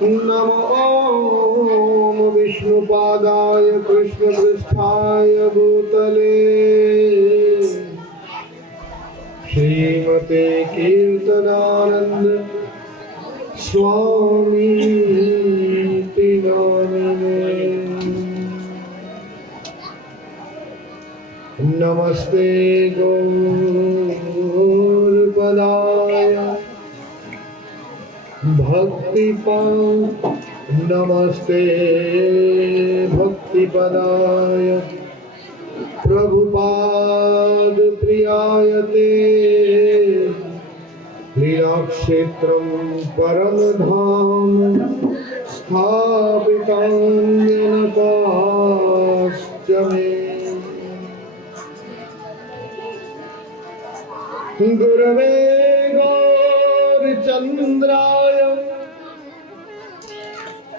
नमो विष्णुपादाय कृष्णपृष्ठाय भूतले श्रीमते कीर्तनानंद स्वामी नामिने। नमस्ते गौरपदाय नमस्ते भक्तिपदाय प्रभुपाद प्रियाय ते लीलाक्षेत्रं परम धाम स्थापितं येन पाश्च मे गुरवे गौरचन्द्राय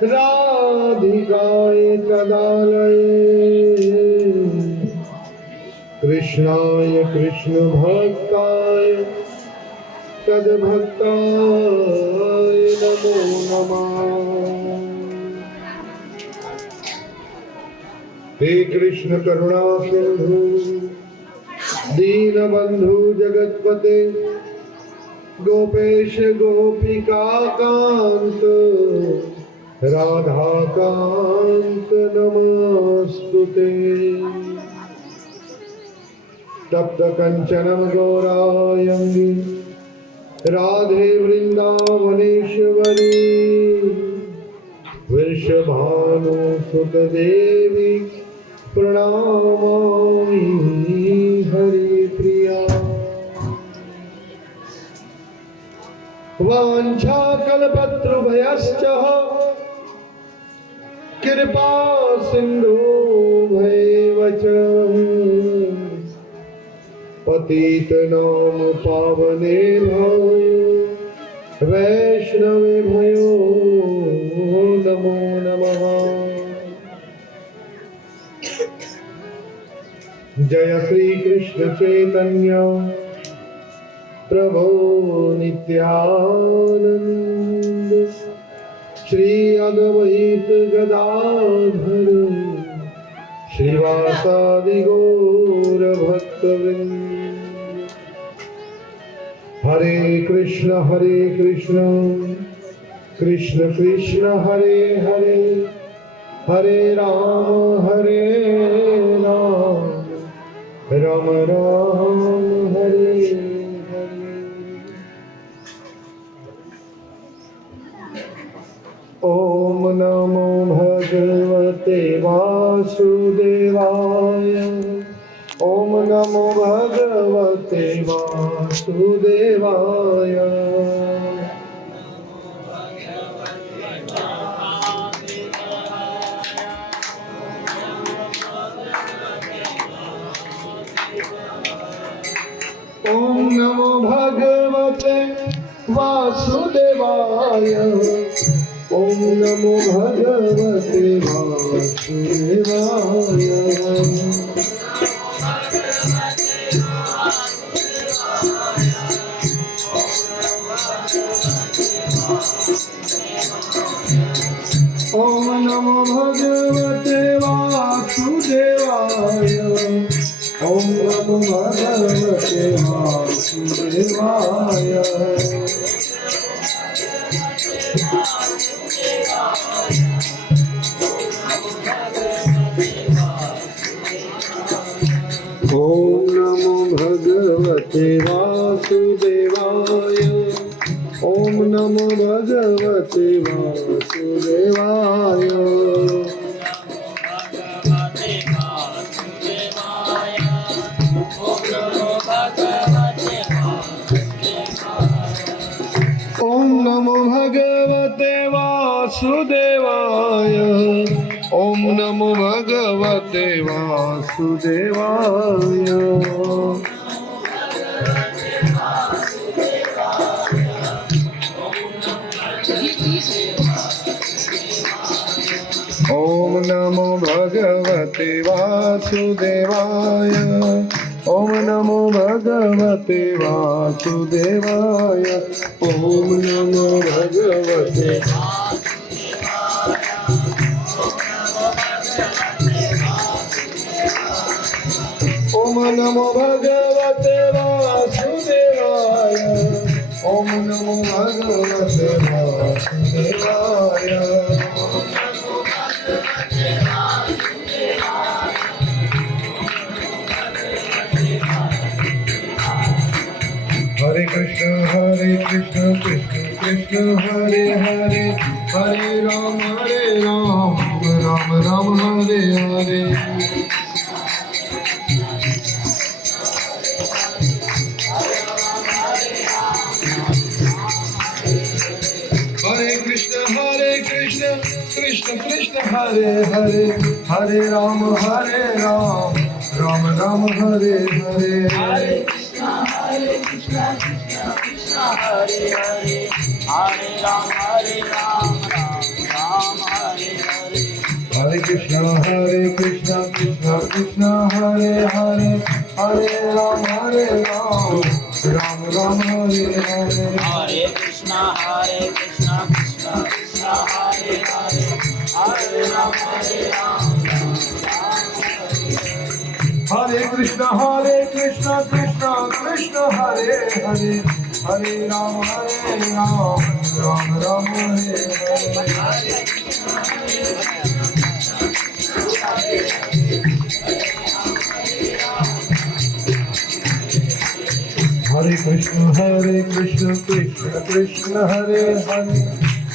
राधिकाय तदालये कृष्णाय कृष्ण भक्ताय तद्भक्ताय नमो नमः। हे कृष्ण करुणा सिंधु दीनबंधु जगतपते गोपेश गोपिका कांत राधा कांत नमस्तुते। तप्त कंचनम गौरांगी राधे वृंदावनेश्वरी वृषभानुसुत देवी प्रणमामि हरिप्रिया। वाञ्छाकल्पतरुभ्यश्च कृपा सिन्धुभ्यैव च पतितनाम पावनेभ्यो वैष्णवेभ्यो नमो नमः। जय श्री कृष्ण चैतन्य प्रभो नित्यानंद श्री अद्वैत गदाधर श्रीवासादि गौर भक्तवृंद। हरे कृष्ण कृष्ण कृष्ण हरे हरे हरे राम राम राम हरे हरे। ओम नमो भगवते वासुदेवाय ओम नमो भगवते वासुदेवाय। ओम नमो भगवते वासुदेवाय ओम नमो भगवते वासुदेवाय। ओम नमो भगवते वासुदेवाय ओम नमो भगवते वासुदेवाय। ओम नमो भगवते वासुदेवाय ओम नमो भगवते वासुदेवाय। ओम नमो भगवते वासुदेवाय ओम नमो भगवते वासुदेवाय। ओम नमो भगवते वासुदेवाय ओम नमो भगवते वासुदेवाय। ओम नमो भगवते नमो भगवते वासुदेवाय। ओम नमो भगवते वासुदेवाय। हरे कृष्ण कृष्ण कृष्ण हरे हरे, हरे राम राम राम हरे हरे। हरे कृष्ण कृष्ण कृष्ण हरे हरे, हरे राम राम राम हरे हरे। हरे कृष्ण कृष्ण कृष्ण हरे हरे, हरे राम राम राम हरे हरे। हरे कृष्ण कृष्ण कृष्ण हरे हरे, हरे राम राम राम हरे हरे। हरे कृष्ण कृष्ण कृष्ण हरे हरे, हरे राम हरे कृष्ण कृष्ण कृष्ण हरे हरे, हरे राम राम राम हरे हरे। हरे कृष्ण कृष्ण कृष्ण हरे हरे,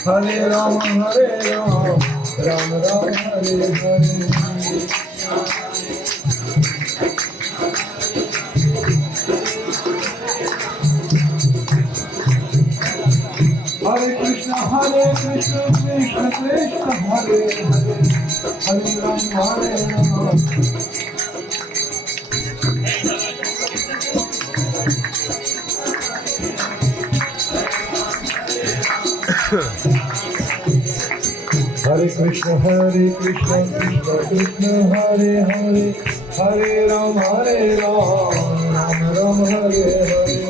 हरे राम राम राम हरे हरे। हरे कृष्ण कृष्ण कृष्ण हरे हरे, हरे राम हरे कृष्ण कृष्ण कृष्ण हरे हरे, हरे राम राम हरे हरे।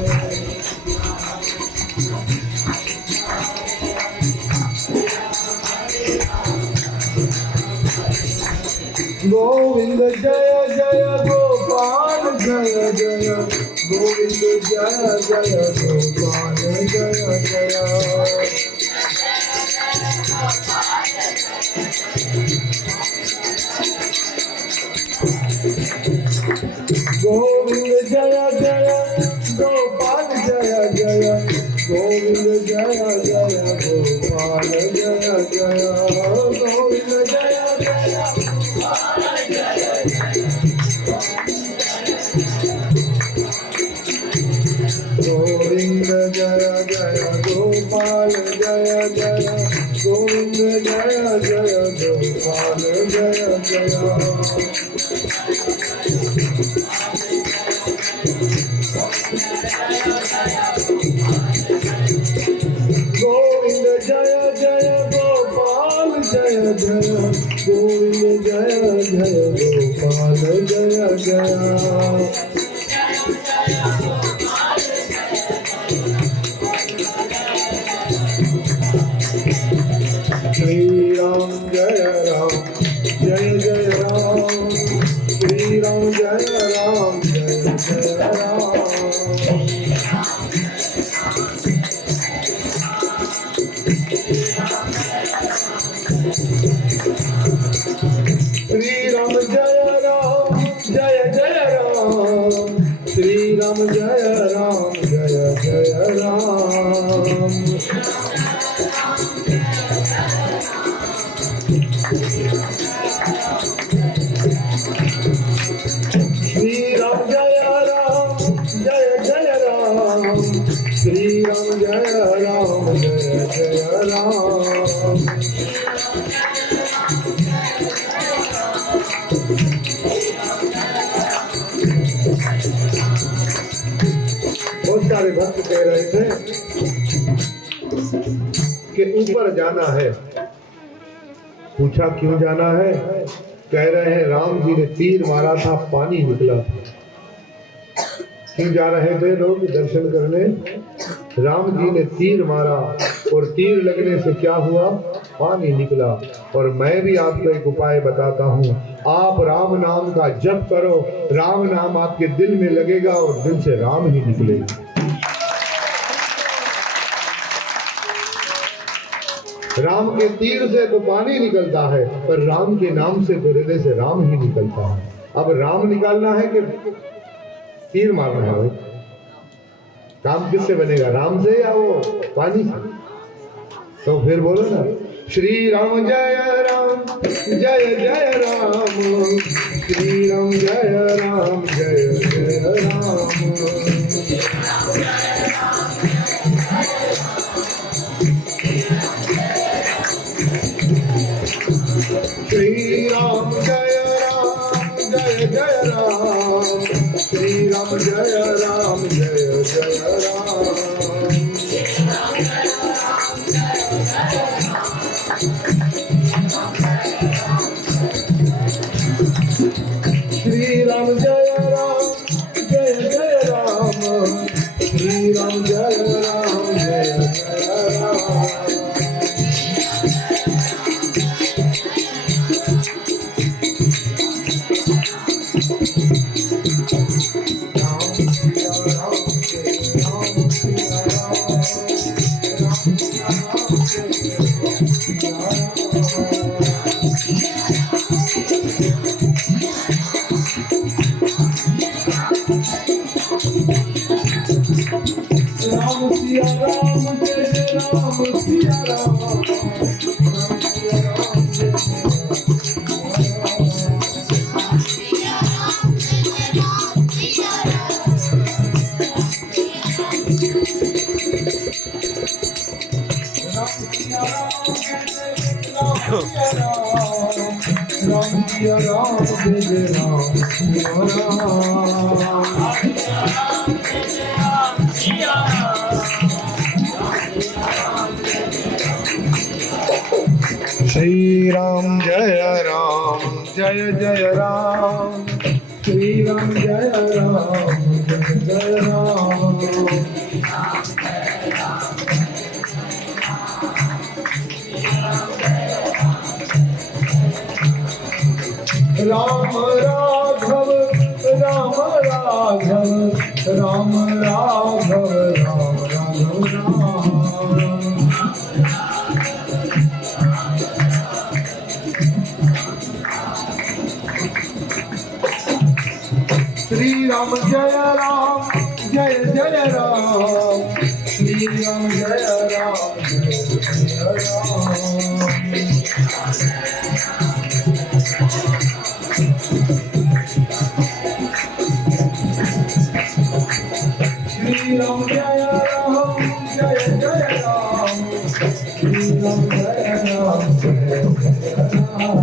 गोविंद जय जय गोपाल जय जय, गोविंद जय जय गोपाल जय जय। गोविंद जय जय गोपाल जय जय, गोविंद जय जय गोपाल जय जय। गोविंद जय जय गोविंद जय जय गोपाल जय जय, गोविंद जय जय गोपाल जय जय। गोविंद जय जय गोपाल जय जय, गोविंद जय जय गोपाल जय जय। श्री राम जय राम, श्री राम जय राम। श्री राम जय राम, श्री राम जय राम। श्री राम जय राम, श्री राम जय राम। बहुत सारे भक्त कह रहे थे कि ऊपर जाना है। पूछा क्यों जाना है? कह रहे हैं राम जी ने तीर मारा था, पानी निकला था। क्यों जा रहे थे लोग दर्शन करने? राम जी ने तीर मारा, और तीर लगने से क्या हुआ? पानी निकला। और मैं भी आपको एक उपाय बताता हूँ, आप राम नाम का जप करो, राम नाम आपके दिल में लगेगा और दिल से राम ही निकलेगा। राम के तीर से तो पानी निकलता है, पर राम के नाम से तो हृदय से राम ही निकलता है। अब राम निकालना है कि तीर मारना है भाई? काम किससे बनेगा, राम से या वो पानी से? तो फिर बोलो ना, श्री राम जय राम जय जय राम, श्री राम जय राम जय जय राम, श्री राम जय जय राम, श्री राम जय राम जय जय राम, श्री राम जय जय राम, श्री राम जय राम जय जय राम, श्री राम जय राम जय जय राम, श्री राम जय राम जय जय राम, राम राघव राम राघव राम राघव राम राघव राम, श्री राम जय राम जय जय राम, श्री राम जय राम जय जय राम, श्री राम जय राम जय जय राम, श्री राम जय राम जय जय राम,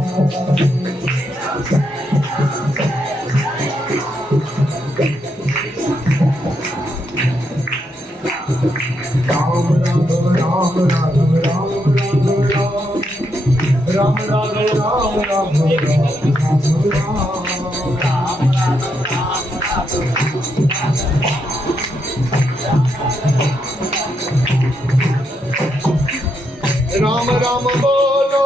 राम राघव राम राघव राम राघव राम, राम राघव राम राघव राम राम राम बोलो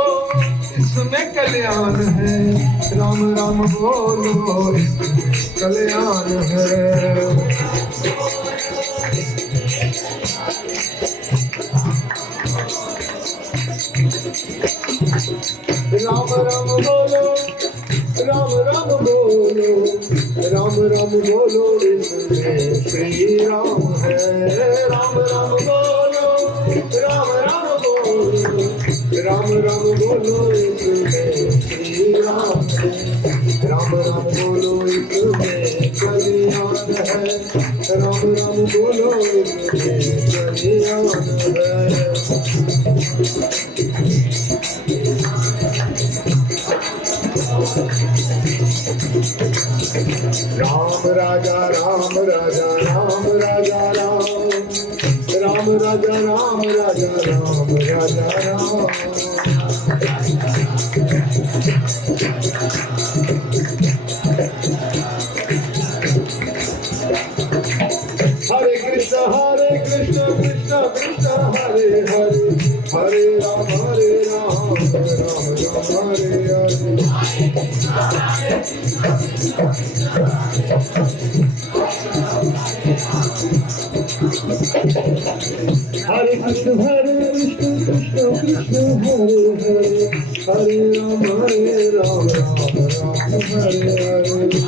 इसमें कल्याण है, राम राम बोलो इसमें कल्याण है, राम राम बोलो राम राम बोलो, राम राम बोलो इसमें श्री राम है, राम राम बोलो राम राम बोलो, राम राम बोलो इसमें श्री राम है, राम राम बोलो इसमें कल्याण है, राम राम बोलो इसमें कल्याण है, राम राजा राम राजा राम राजा राम, राम राजा राम राजा राम राजा राम, हरे Krishna Krishna Krishna Hare Hare, Hare Krishna Krishna Krishna Hare Hare Hare Rama Rama Rama Hare Hare Hari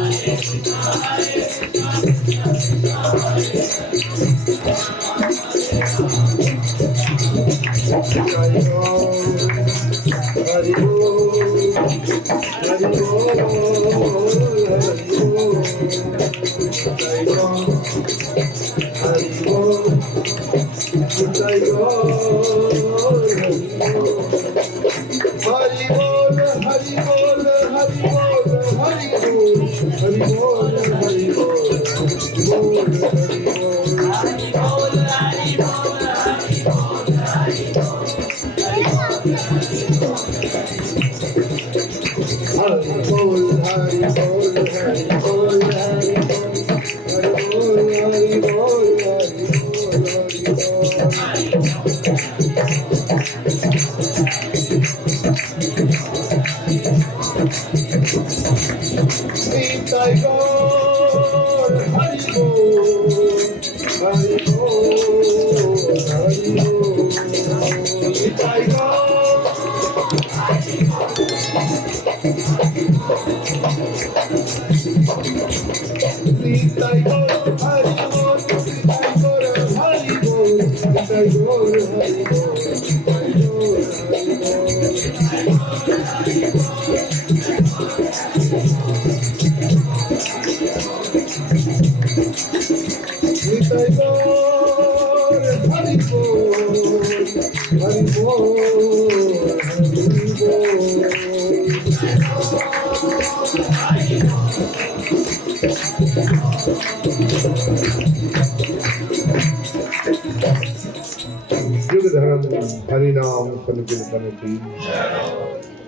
नाम संकीर्तन की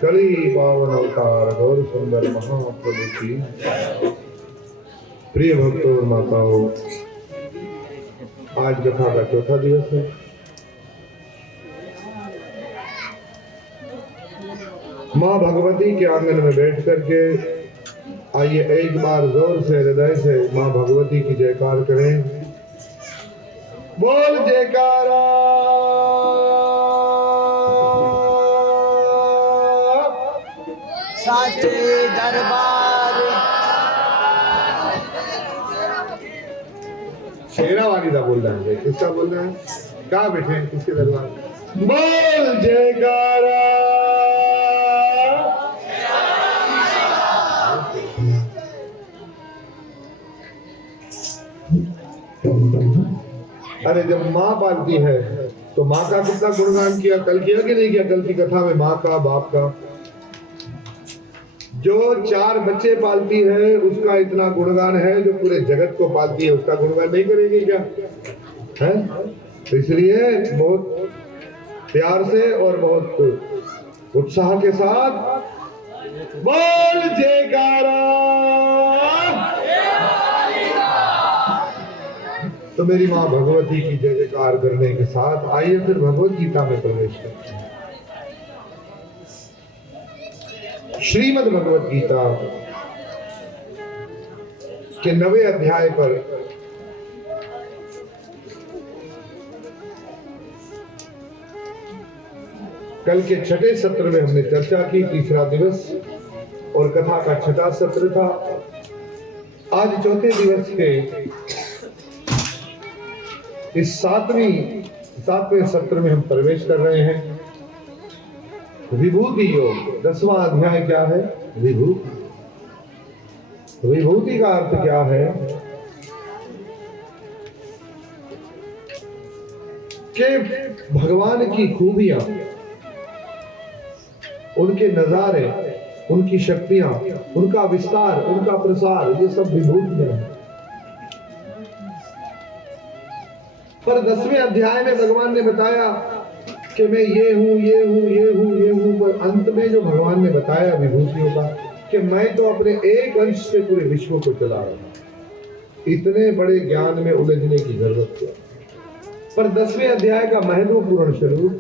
कली पावन अवतार गौर सुंदर महाप्रभु की प्रिय भक्तों और माताओं, आज कथा का चौथा दिवस है। माँ भगवती के आंगन में बैठ करके आइए एक बार जोर से हृदय से माँ भगवती की जयकार करें। बोल जयकारा साचे दरबार। शेरावाली का बोल रहा है, किसका बोल रहा है? कहाँ बैठे हैं, किसके दरबार? बोल जयकारा। अरे जब माँ पालती है तो माँ का कितना गुणगान किया, कल किया कि नहीं किया? कल की कथा में माँ का, बाप का। जो 4 बच्चे पालती है उसका इतना गुणगान है, जो पूरे जगत को पालती है उसका गुणगान नहीं करेगी क्या? है? तो इसलिए बहुत प्यार से और बहुत उत्साह के साथ बोल जयकारा। तो मेरी माँ भगवती की जय जयकार करने के साथ आइए फिर भगवत गीता में प्रवेश करते हैं। श्रीमद् भगवत गीता के 9वें अध्याय पर कल के 6ठे सत्र में हमने चर्चा की, तीसरा दिवस और कथा का 6ठा सत्र था। आज चौथे दिवस के इस 7वें सत्र में हम प्रवेश कर रहे हैं। विभूति योग 10वां अध्याय क्या है? विभूति। विभूति का अर्थ क्या है? कि भगवान की खूबियां, उनके नजारे, उनकी शक्तियां, उनका विस्तार, उनका प्रसार, ये सब विभूतियां हैं। पर 10वें अध्याय में भगवान ने बताया कि मैं ये हूं, ये हूं, ये हूं, ये हूं, पर अंत में जो भगवान ने बताया विभूतियों का कि मैं तो अपने एक अंश से पूरे विश्व को चला रहा हूं। इतने बड़े ज्ञान में उलझने की जरूरत है। पर 10वें अध्याय का महत्वपूर्ण स्वरूप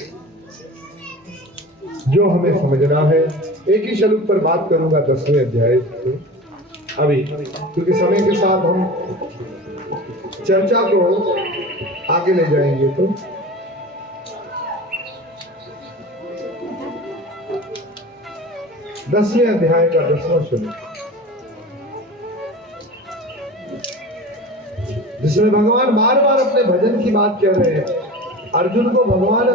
जो हमें समझना है। एक ही श्लोक पर बात करूंगा 10वें अध्याय से अभी, क्योंकि समय के साथ हम चर्चा को आगे ले जाएंगे। तो 10वें अध्याय का 10वां श्लोक, जिसमें भगवान बार बार अपने भजन की बात कह रहे हैं। अर्जुन को भगवान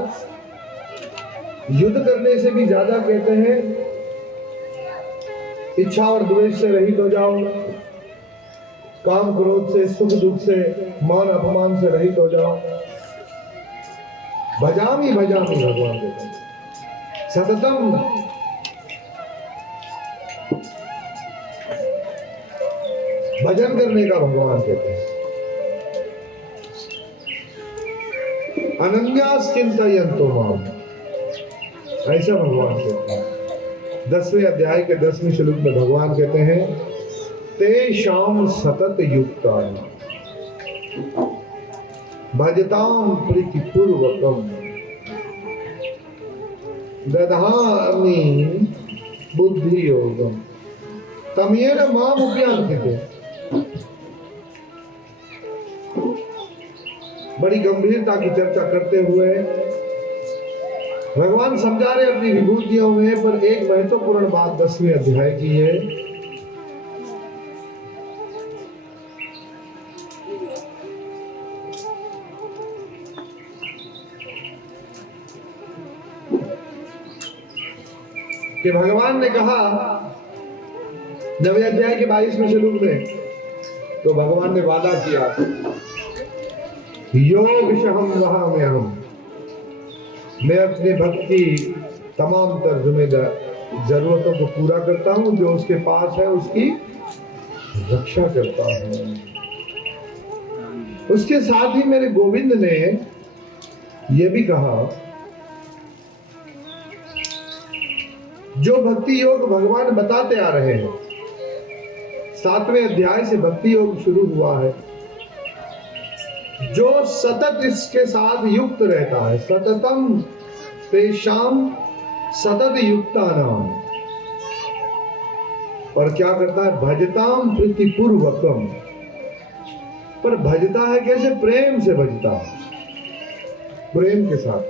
युद्ध करने से भी ज्यादा कहते हैं इच्छा और द्वेष से रहित हो जाओ, काम क्रोध से, सुख दुख से, मान अपमान से रहित हो जाओ। भजामी भजामी भगवान कहते हैं सततम, भजन करने का भगवान कहते हैं। अनन्यास चिंतयन्तो माम, ऐसा भगवान कहते हैं। 10वें अध्याय के 10वें श्लोक में भगवान कहते हैं तेषाम सतत युक्तान भजताम प्रीतिपूर्वकम दधामि बुद्धि योगम तमेन माम उपयान्ति। बड़ी गंभीरता की चर्चा करते हुए भगवान समझा रहे अपनी विभूतियों में, पर एक महत्वपूर्ण बात 10वें अध्याय की है। कि भगवान ने कहा 9वें अध्याय के 22वें श्लोक में, तो भगवान ने वादा किया योग शहम वहा में हम, मैं अपने भक्त की तमाम तर्जुमे जरूरतों को पूरा करता हूं, जो उसके पास है उसकी रक्षा करता हूं। उसके साथ ही मेरे गोविंद ने यह भी कहा, जो भक्ति योग भगवान बताते आ रहे हैं, 7वें अध्याय से भक्ति योग शुरू हुआ है, जो सतत इसके साथ युक्त रहता है, सततम तेषाम सतत युक्तानाम, और क्या करता है भजताम प्रीतिपूर्वकम, पर भजता है कैसे? प्रेम से भजता है, प्रेम के साथ।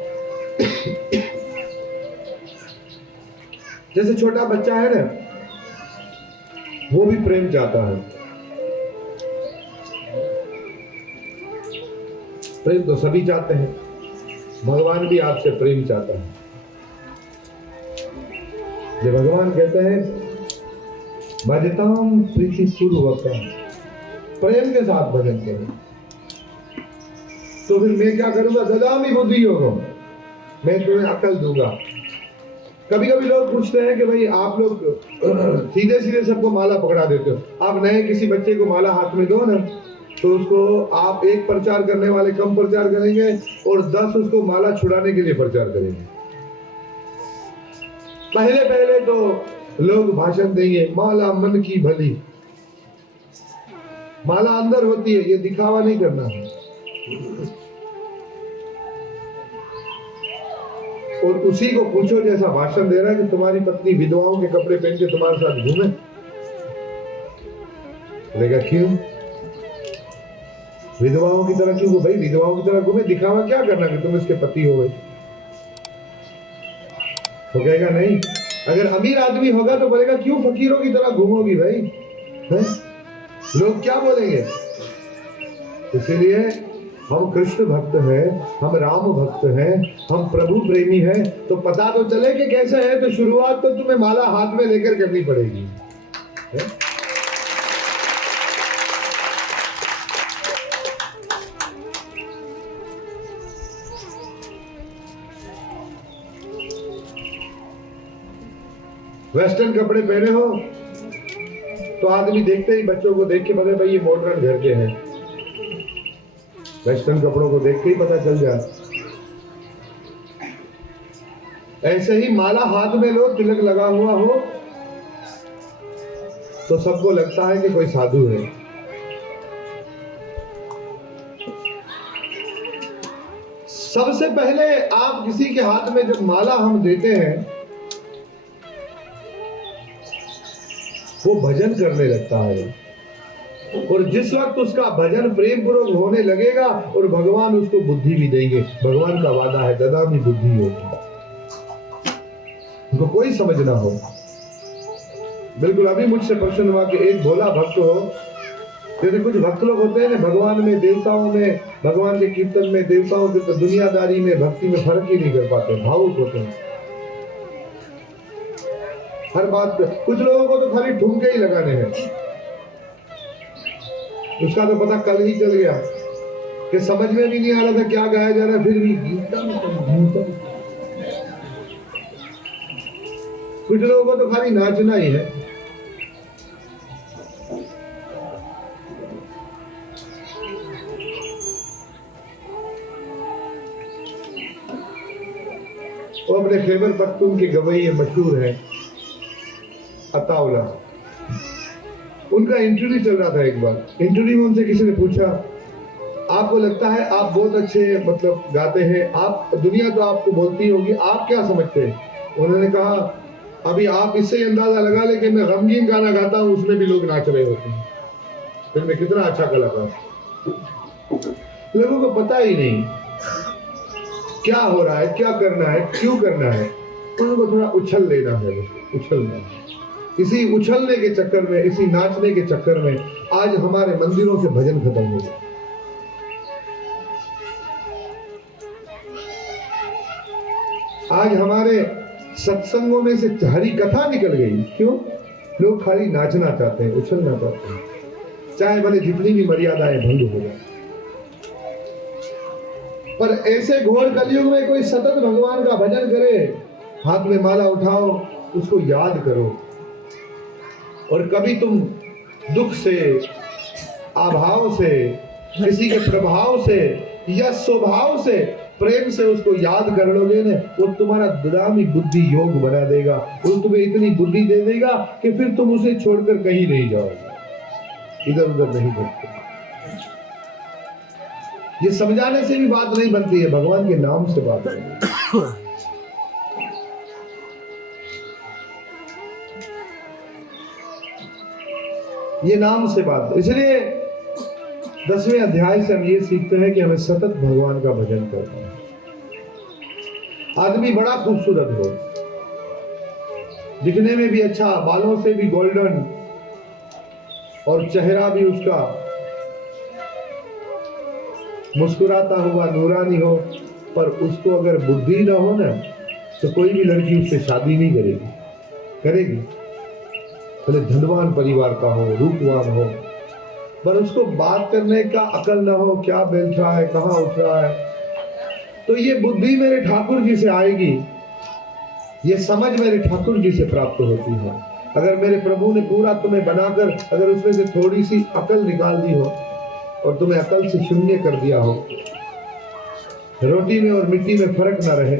जैसे छोटा बच्चा है ना, वो भी प्रेम चाहता है। प्रेम तो सभी चाहते हैं, भगवान भी आपसे प्रेम चाहता है। जो भगवान कहते हैं भजताम प्रीतिपूर्वकम, प्रेम के साथ भजन करो। तो फिर मैं क्या करूंगा? ददामि बुद्धि योगम, मैं तुम्हें अकल दूंगा। कभी कभी लोग पूछते हैं कि भाई आप लोग सीधे सीधे सबको माला पकड़ा देते हो। आप नए किसी बच्चे को माला हाथ में दो ना, तो उसको आप एक प्रचार करने वाले कम प्रचार करेंगे और 10 उसको माला छुड़ाने के लिए प्रचार करेंगे। पहले पहले तो लोग भाषण देंगे माला मन की भली, माला अंदर होती है, ये दिखावा नहीं करना है। और उसी को पूछो जैसा भाषण दे रहा है कि तुम्हारी पत्नी विधवाओं के कपड़े पहन के तुम्हारे साथ घूमे, बोलेगा क्यों? विधवाओं की तरह क्यों? भाई विधवाओं की तरह घूमे, दिखावा क्या करना कि तुम इसके पति हो गए? तो कहेगा नहीं। अगर अमीर आदमी होगा तो बोलेगा क्यों फकीरों की तरह घूमोगी भाई, है? लोग क्या बोलेंगे? इसीलिए हम कृष्ण भक्त हैं, हम राम भक्त हैं, हम प्रभु प्रेमी हैं, तो पता तो चले कि कैसे है। तो शुरुआत तो तुम्हें माला हाथ में लेकर करनी पड़ेगी, है? वेस्टर्न कपड़े पहने हो तो आदमी देखते ही बच्चों को देख के पता भाई ये मॉडर्न घर के हैं। वेस्टर्न कपड़ों को देख के ही पता चल जाए। ऐसे ही माला हाथ में लो, तिलक लगा हुआ हो तो सबको लगता है कि कोई साधु है। सबसे पहले आप किसी के हाथ में जब माला हम देते हैं वो भजन करने लगता है। और जिस वक्त उसका भजन प्रेम पूर्वक होने लगेगा और भगवान उसको बुद्धि भी देंगे। भगवान का वादा है, ददामि बुद्धि होगी। उनको कोई समझ ना हो। बिल्कुल अभी मुझसे प्रश्न हुआ कि एक भोला भक्त हो, जैसे कुछ भक्त लोग होते हैं ना, भगवान में, देवताओं में, भगवान के कीर्तन में, देवताओं के तो दुनियादारी में, भक्ति में फर्क ही नहीं कर पाते, भावुक होते हैं हर बात पे। कुछ लोगों को तो खाली ठुमके ही लगाने हैं, उसका तो पता कल ही चल गया कि समझ में भी नहीं आ रहा था क्या गाया जा रहा है, फिर भी कुछ लोगों को तो खाली नाचना ही है। वो अपने खैबर पख्तून के गवैये मशहूर है अताउला। उनका इंटरव्यू चल रहा था एक बार। इंटरव्यू में उनसे किसी ने पूछा, आपको लगता है आप बहुत अच्छे मतलब गाते हैं, आप, दुनिया तो आपको बोलती होगी, आप क्या समझते हैं? उन्होंने कहा, अभी आप इससे ही अंदाजा लगा ले कि मैं गमगीन गाना गाता हूँ, उसमें भी लोग नाच रहे होते हैं, फिर मैं कितना अच्छा कलाकार। लोगों को पता ही नहीं क्या हो रहा है, क्या करना है, क्यों करना है। उनको थोड़ा उछल लेना है, उछलना है। इसी उछलने के चक्कर में, इसी नाचने के चक्कर में आज हमारे मंदिरों से भजन खत्म हो गया। आज हमारे सत्संगों में से हरी कथा निकल गई। क्यों? लोग खाली नाचना चाहते हैं, उछलना चाहते हैं, चाहे भले जितनी भी मर्यादाएं भंग हो जाए। पर ऐसे घोर कलयुग में कोई सतत भगवान का भजन करे, हाथ में माला उठाओ, उसको याद करो, और कभी तुम दुख से, अभाव से, किसी के प्रभाव से या स्वभाव से, प्रेम से उसको याद कर लोगे ना, वो तुम्हारा ददामी बुद्धि योग बना देगा। वो तुम्हें इतनी बुद्धि दे देगा कि फिर तुम उसे छोड़कर कहीं नहीं जाओगे, इधर उधर नहीं भटकोगे। ये समझाने से भी बात नहीं बनती है, भगवान के नाम से बात बनती है। ये नाम से बात। इसलिए 10वें अध्याय से हम ये सीखते हैं कि हमें सतत भगवान का भजन करना है। आदमी बड़ा खूबसूरत हो, दिखने में भी अच्छा, बालों से भी गोल्डन, और चेहरा भी उसका मुस्कुराता हुआ नूरानी हो, पर उसको अगर बुद्धि ना हो ना, तो कोई भी लड़की उससे शादी नहीं करेगी। करेगी भले धनवान परिवार का हो, रूपवान हो, पर उसको बात करने का अकल ना हो, क्या बैठ रहा है, कहाँ उठ रहा है। तो ये बुद्धि मेरे ठाकुर जी से आएगी, ये समझ मेरे ठाकुर जी से प्राप्त होती है। अगर मेरे प्रभु ने पूरा तुम्हें बनाकर, अगर उसमें से थोड़ी सी अकल निकाल दी हो और तुम्हें अकल से शून्य कर दिया हो, रोटी में और मिट्टी में फर्क ना रहे,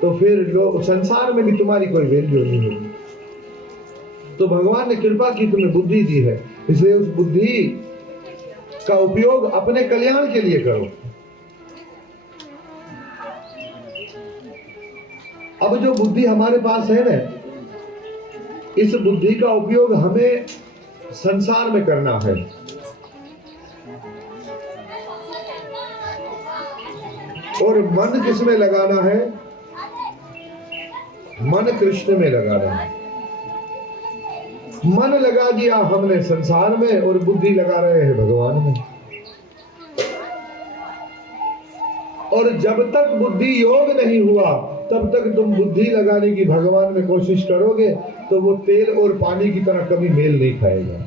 तो फिर लोग संसार में भी तुम्हारी कोई वैल्यू नहीं होगी। तो भगवान ने कृपा की, तुम्हें बुद्धि दी है, इसलिए उस बुद्धि का उपयोग अपने कल्याण के लिए करो। अब जो बुद्धि हमारे पास है ना, इस बुद्धि का उपयोग हमें संसार में करना है। और मन किसमें लगाना है? मन कृष्ण में लगाना है। मन लगा दिया हमने संसार में और बुद्धि लगा रहे हैं भगवान में। और जब तक बुद्धि योग नहीं हुआ, तब तक तुम बुद्धि लगाने की भगवान में कोशिश करोगे तो वो तेल और पानी की तरह कभी मेल नहीं खाएगा।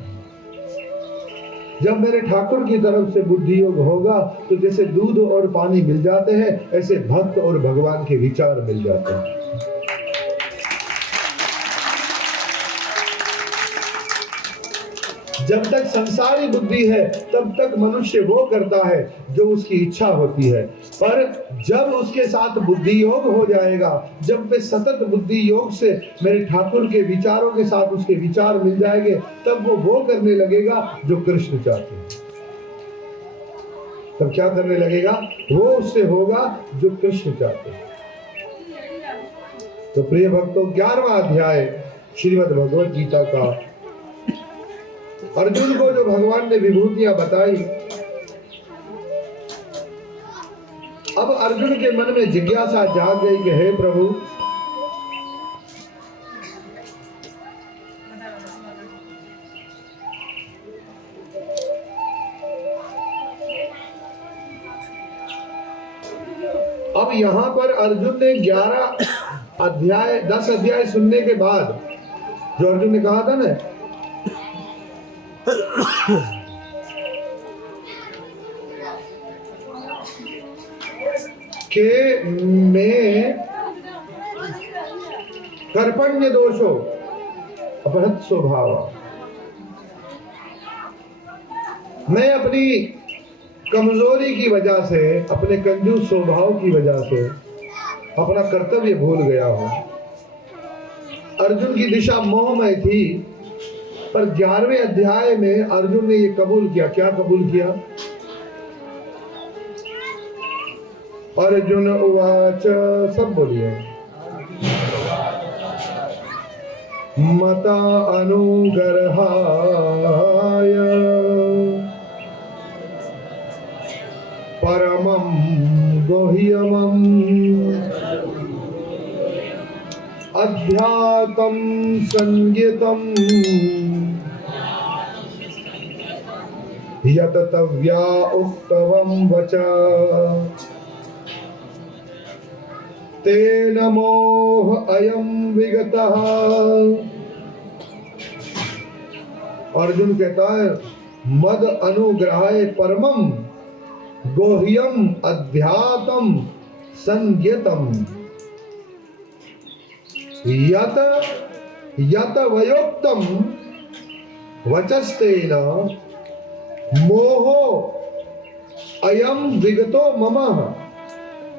जब मेरे ठाकुर की तरफ से बुद्धि योग होगा, तो जैसे दूध और पानी मिल जाते हैं, ऐसे भक्त और भगवान के विचार मिल जाते हैं। जब तक संसारी बुद्धि है, तब तक मनुष्य वो करता है जो उसकी इच्छा होती है। पर जब उसके साथ बुद्धि योग हो जाएगा, जब वे सतत बुद्धि योग से मेरे ठाकुर के विचारों के साथ उसके विचार मिल जाएंगे, तब वो करने लगेगा जो कृष्ण चाहते हैं। तब क्या करने लगेगा? वो उससे होगा जो कृष्ण चाहते हैं। तो प्रिय भक्तों, 11वां अध्याय श्रीमद् भगवद गीता का अर्जुन को जो भगवान ने विभूतियां बताई, अब अर्जुन के मन में जिज्ञासा जाग गई कि हे प्रभु, अब यहां पर अर्जुन ने 10 अध्याय सुनने के बाद जो अर्जुन ने कहा था ना कि मैं कर्पण्य दोषो अपहृत स्वभाव, मैं अपनी कमजोरी की वजह से, अपने कंजूस स्वभाव की वजह से अपना कर्तव्य भूल गया हूं। अर्जुन की दिशा मोहमय थी, पर 11वें अध्याय में अर्जुन ने ये कबूल किया। क्या कबूल किया? अर्जुन उवाच, सब बोलिए, मता अनुग्रहाय परमं गुह्यमं अध्यात्म संज्ञितम् यततव्या उक्तवं वच तेन मोह अयं विगतः। अर्जुन कहता है, मद अनुग्रहाय परमं गोह्यम अध्यात्म संज्ञितम यत यत वयोक्तम वचस्तेन मोहो अयम विगतो मम।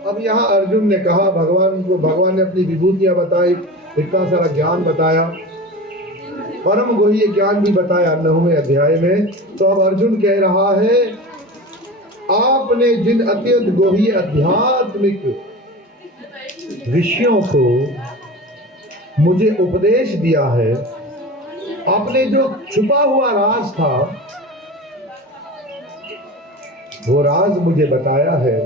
अब यहाँ अर्जुन ने कहा भगवान को, भगवान ने अपनी विभूतियां बताई, इतना सारा ज्ञान बताया, परम गोह्य ज्ञान भी बताया 9वें अध्याय में। तो अब अर्जुन कह रहा है, आपने जिन अत्यंत गोह्य आध्यात्मिक विषयों को मुझे उपदेश दिया है, आपने जो छुपा हुआ राज था वो राज मुझे बताया है।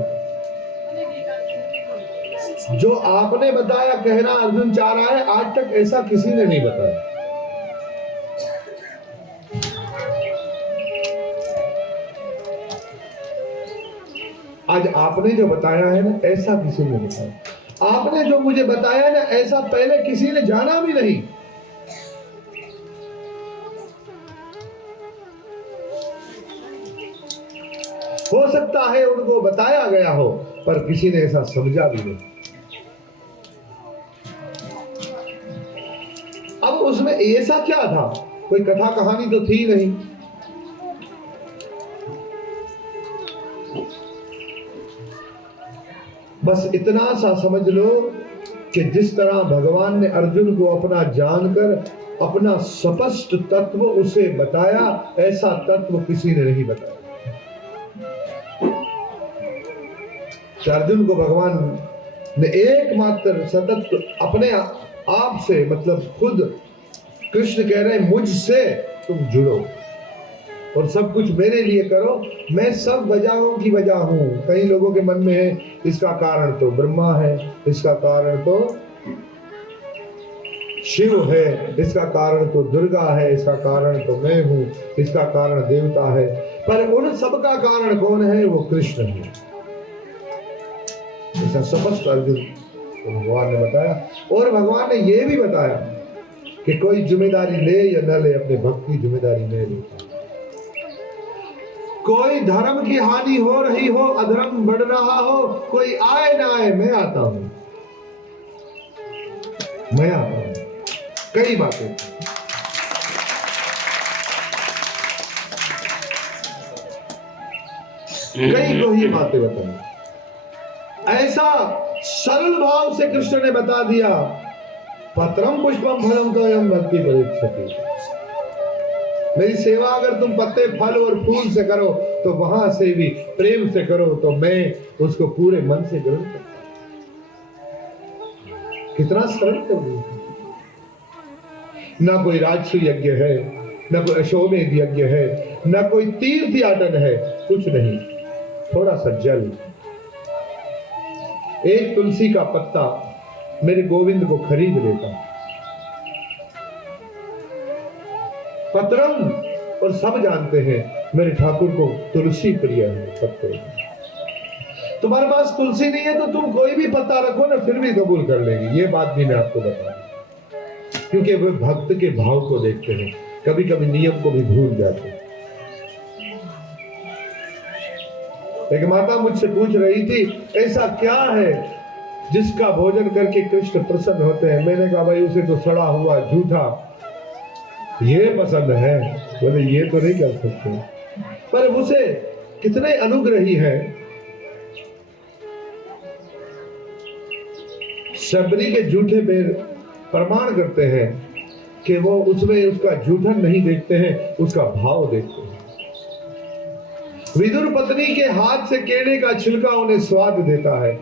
जो आपने बताया, कहना अर्जुन चाह रहा है, आज तक ऐसा किसी ने नहीं बताया। आज आपने जो बताया है ना, ऐसा किसी ने बताया। आपने जो मुझे बताया ना, ऐसा पहले किसी ने जाना भी नहीं। हो सकता है उनको बताया गया हो, पर किसी ने ऐसा समझा भी नहीं। अब उसमें ऐसा क्या था? कोई कथा कहानी तो थी नहीं। बस इतना सा समझ लो कि जिस तरह भगवान ने अर्जुन को अपना जानकर अपना स्पष्ट तत्व उसे बताया, ऐसा तत्व किसी ने नहीं बताया। अर्जुन को भगवान ने एकमात्र सतत अपने आप से, मतलब खुद कृष्ण कह रहे हैं, मुझसे तुम जुड़ो और सब कुछ मेरे लिए करो, मैं सब वजहों की वजह हूं। कई लोगों के मन में है, इसका कारण तो ब्रह्मा है, इसका कारण तो शिव है, इसका कारण तो दुर्गा है, इसका कारण तो मैं हूं, इसका कारण देवता है। पर उन सब का कारण कौन है? वो कृष्ण है। ऐसा स्पष्ट अर्जुन को भगवान ने बताया। और भगवान ने यह भी बताया कि कोई जिम्मेदारी ले या न ले, अपने भक्त की जिम्मेदारी ले लेता। कोई धर्म की हानि हो रही हो, अधर्म बढ़ रहा हो, कोई आए ना आए, मैं आता हूं, मैं आता हूं। कई बातें, कई को ये बातें बताई। ऐसा सरल भाव से कृष्ण ने बता दिया, पत्रम पुष्पम फलम तो यम भक्ति परीक्षति। मेरी सेवा अगर तुम पत्ते, फल और फूल से करो तो वहां से भी प्रेम से करो, तो मैं उसको पूरे मन से ग्रहण करता हूं। कितना सरल कर दिया। ना कोई राजसु यज्ञ है, ना कोई अश्वमेध यज्ञ है, ना कोई तीर्थ याटन है, कुछ नहीं। थोड़ा सा जल, एक तुलसी का पत्ता मेरे गोविंद को खरीद लेता। पत्रम, और सब जानते हैं मेरे ठाकुर को तुलसी प्रिय है। पत्ते, तुम्हारे पास तुलसी नहीं है तो तुम कोई भी पत्ता रखो ना, फिर भी कबूल कर लेंगे। ये बात भी मैं आपको बता दूं, क्योंकि वे भक्त के भाव को देखते हैं, कभी कभी नियम को भी भूल जाते हैं। एक माता मुझसे पूछ रही थी, ऐसा क्या है जिसका भोजन करके कृष्ण प्रसन्न होते हैं? मैंने कहा भाई उसे तो सड़ा हुआ झूठा ये पसंद है। बोले ये तो नहीं कर सकते, पर उसे कितने अनुग्रही है। शबरी के झूठे बेर प्रमाण करते हैं कि वो उसमें उसका झूठन नहीं देखते हैं, उसका भाव देखते हैं। विदुर पत्नी के हाथ से केले का छिलका उन्हें स्वाद देता है,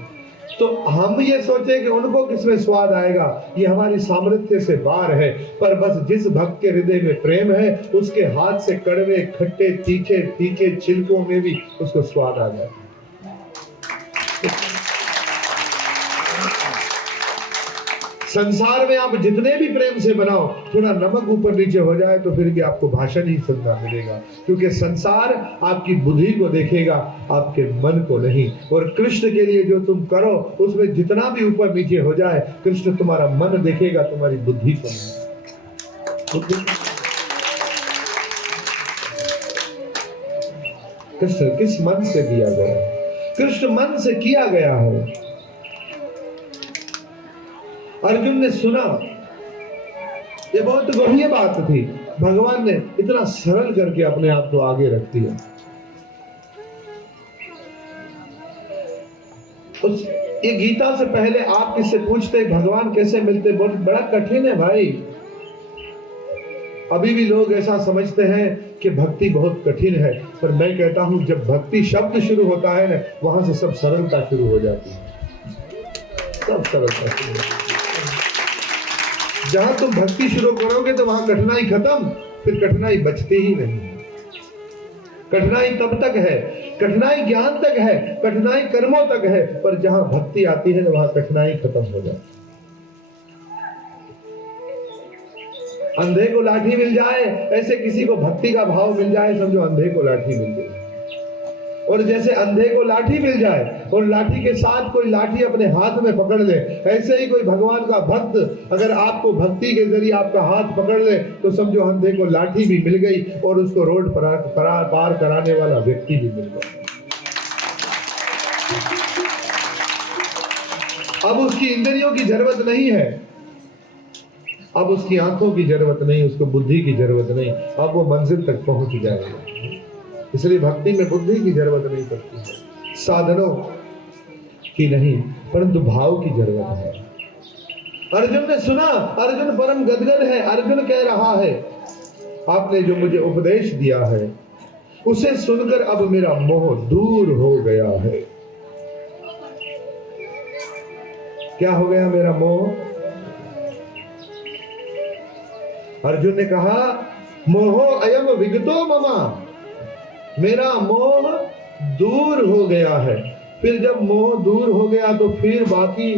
तो हम ये सोचे कि उनको किसमें स्वाद आएगा, ये हमारी सामर्थ्य से बाहर है। पर बस जिस भक्त के हृदय में प्रेम है, उसके हाथ से कड़वे खट्टे तीखे तीखे छिलकों में भी उसको स्वाद आ जाए। संसार में आप जितने भी प्रेम से बनाओ, थोड़ा नमक ऊपर नीचे हो जाए तो फिर भी आपको भाषण ही सुनना मिलेगा, क्योंकि संसार आपकी बुद्धि को देखेगा, आपके मन को नहीं। और कृष्ण के लिए जो तुम करो उसमें जितना भी ऊपर नीचे हो जाए, कृष्ण तुम्हारा मन देखेगा, तुम्हारी बुद्धि को नहीं। कृष्ण किस मन से दिया गया? कृष्ण मन से किया गया है। अर्जुन ने सुना, ये बहुत गंभीर बात थी, भगवान ने इतना सरल करके अपने आप को आगे रख दिया। ये गीता से पहले आप किससे पूछते भगवान कैसे मिलते? बहुत बड़ा कठिन है भाई। अभी भी लोग ऐसा समझते हैं कि भक्ति बहुत कठिन है, पर मैं कहता हूं जब भक्ति शब्द शुरू होता है ना, वहां से सब सरलता शुरू हो जाती है, सब सरलता शुरू हो जाती है। जहां तुम भक्ति शुरू करोगे तो वहां कठिनाई खत्म, फिर कठिनाई बचती ही नहीं। कठिनाई तब तक है, कठिनाई ज्ञान तक है, कठिनाई कर्मों तक है, पर जहां भक्ति आती है वहां कठिनाई खत्म हो जाती। अंधे को लाठी मिल जाए, ऐसे किसी को भक्ति का भाव मिल जाए, समझो अंधे को लाठी मिल गई। और जैसे अंधे को लाठी मिल जाए और लाठी के साथ कोई लाठी अपने हाथ में पकड़ ले, ऐसे ही कोई भगवान का भक्त अगर आपको भक्ति के जरिए आपका हाथ पकड़ ले, तो समझो अंधे को लाठी भी मिल गई और उसको रोड पार कराने वाला व्यक्ति भी मिल गया। अब उसकी इंद्रियों की जरूरत नहीं है, अब उसकी आंखों की जरूरत नहीं, उसको बुद्धि की जरूरत नहीं, अब वो मंजिल तक पहुंच जाएगा। इसलिए भक्ति में बुद्धि की जरूरत नहीं पड़ती, साधनों की नहीं, परंतु भाव की जरूरत है। अर्जुन ने सुना, अर्जुन परम गदगद है। अर्जुन कह रहा है, आपने जो मुझे उपदेश दिया है उसे सुनकर अब मेरा मोह दूर हो गया है। क्या हो गया मेरा मोह? अर्जुन ने कहा, मोहो अयम विगतो ममा, मेरा मोह दूर हो गया है। फिर जब मोह दूर हो गया तो फिर बाकी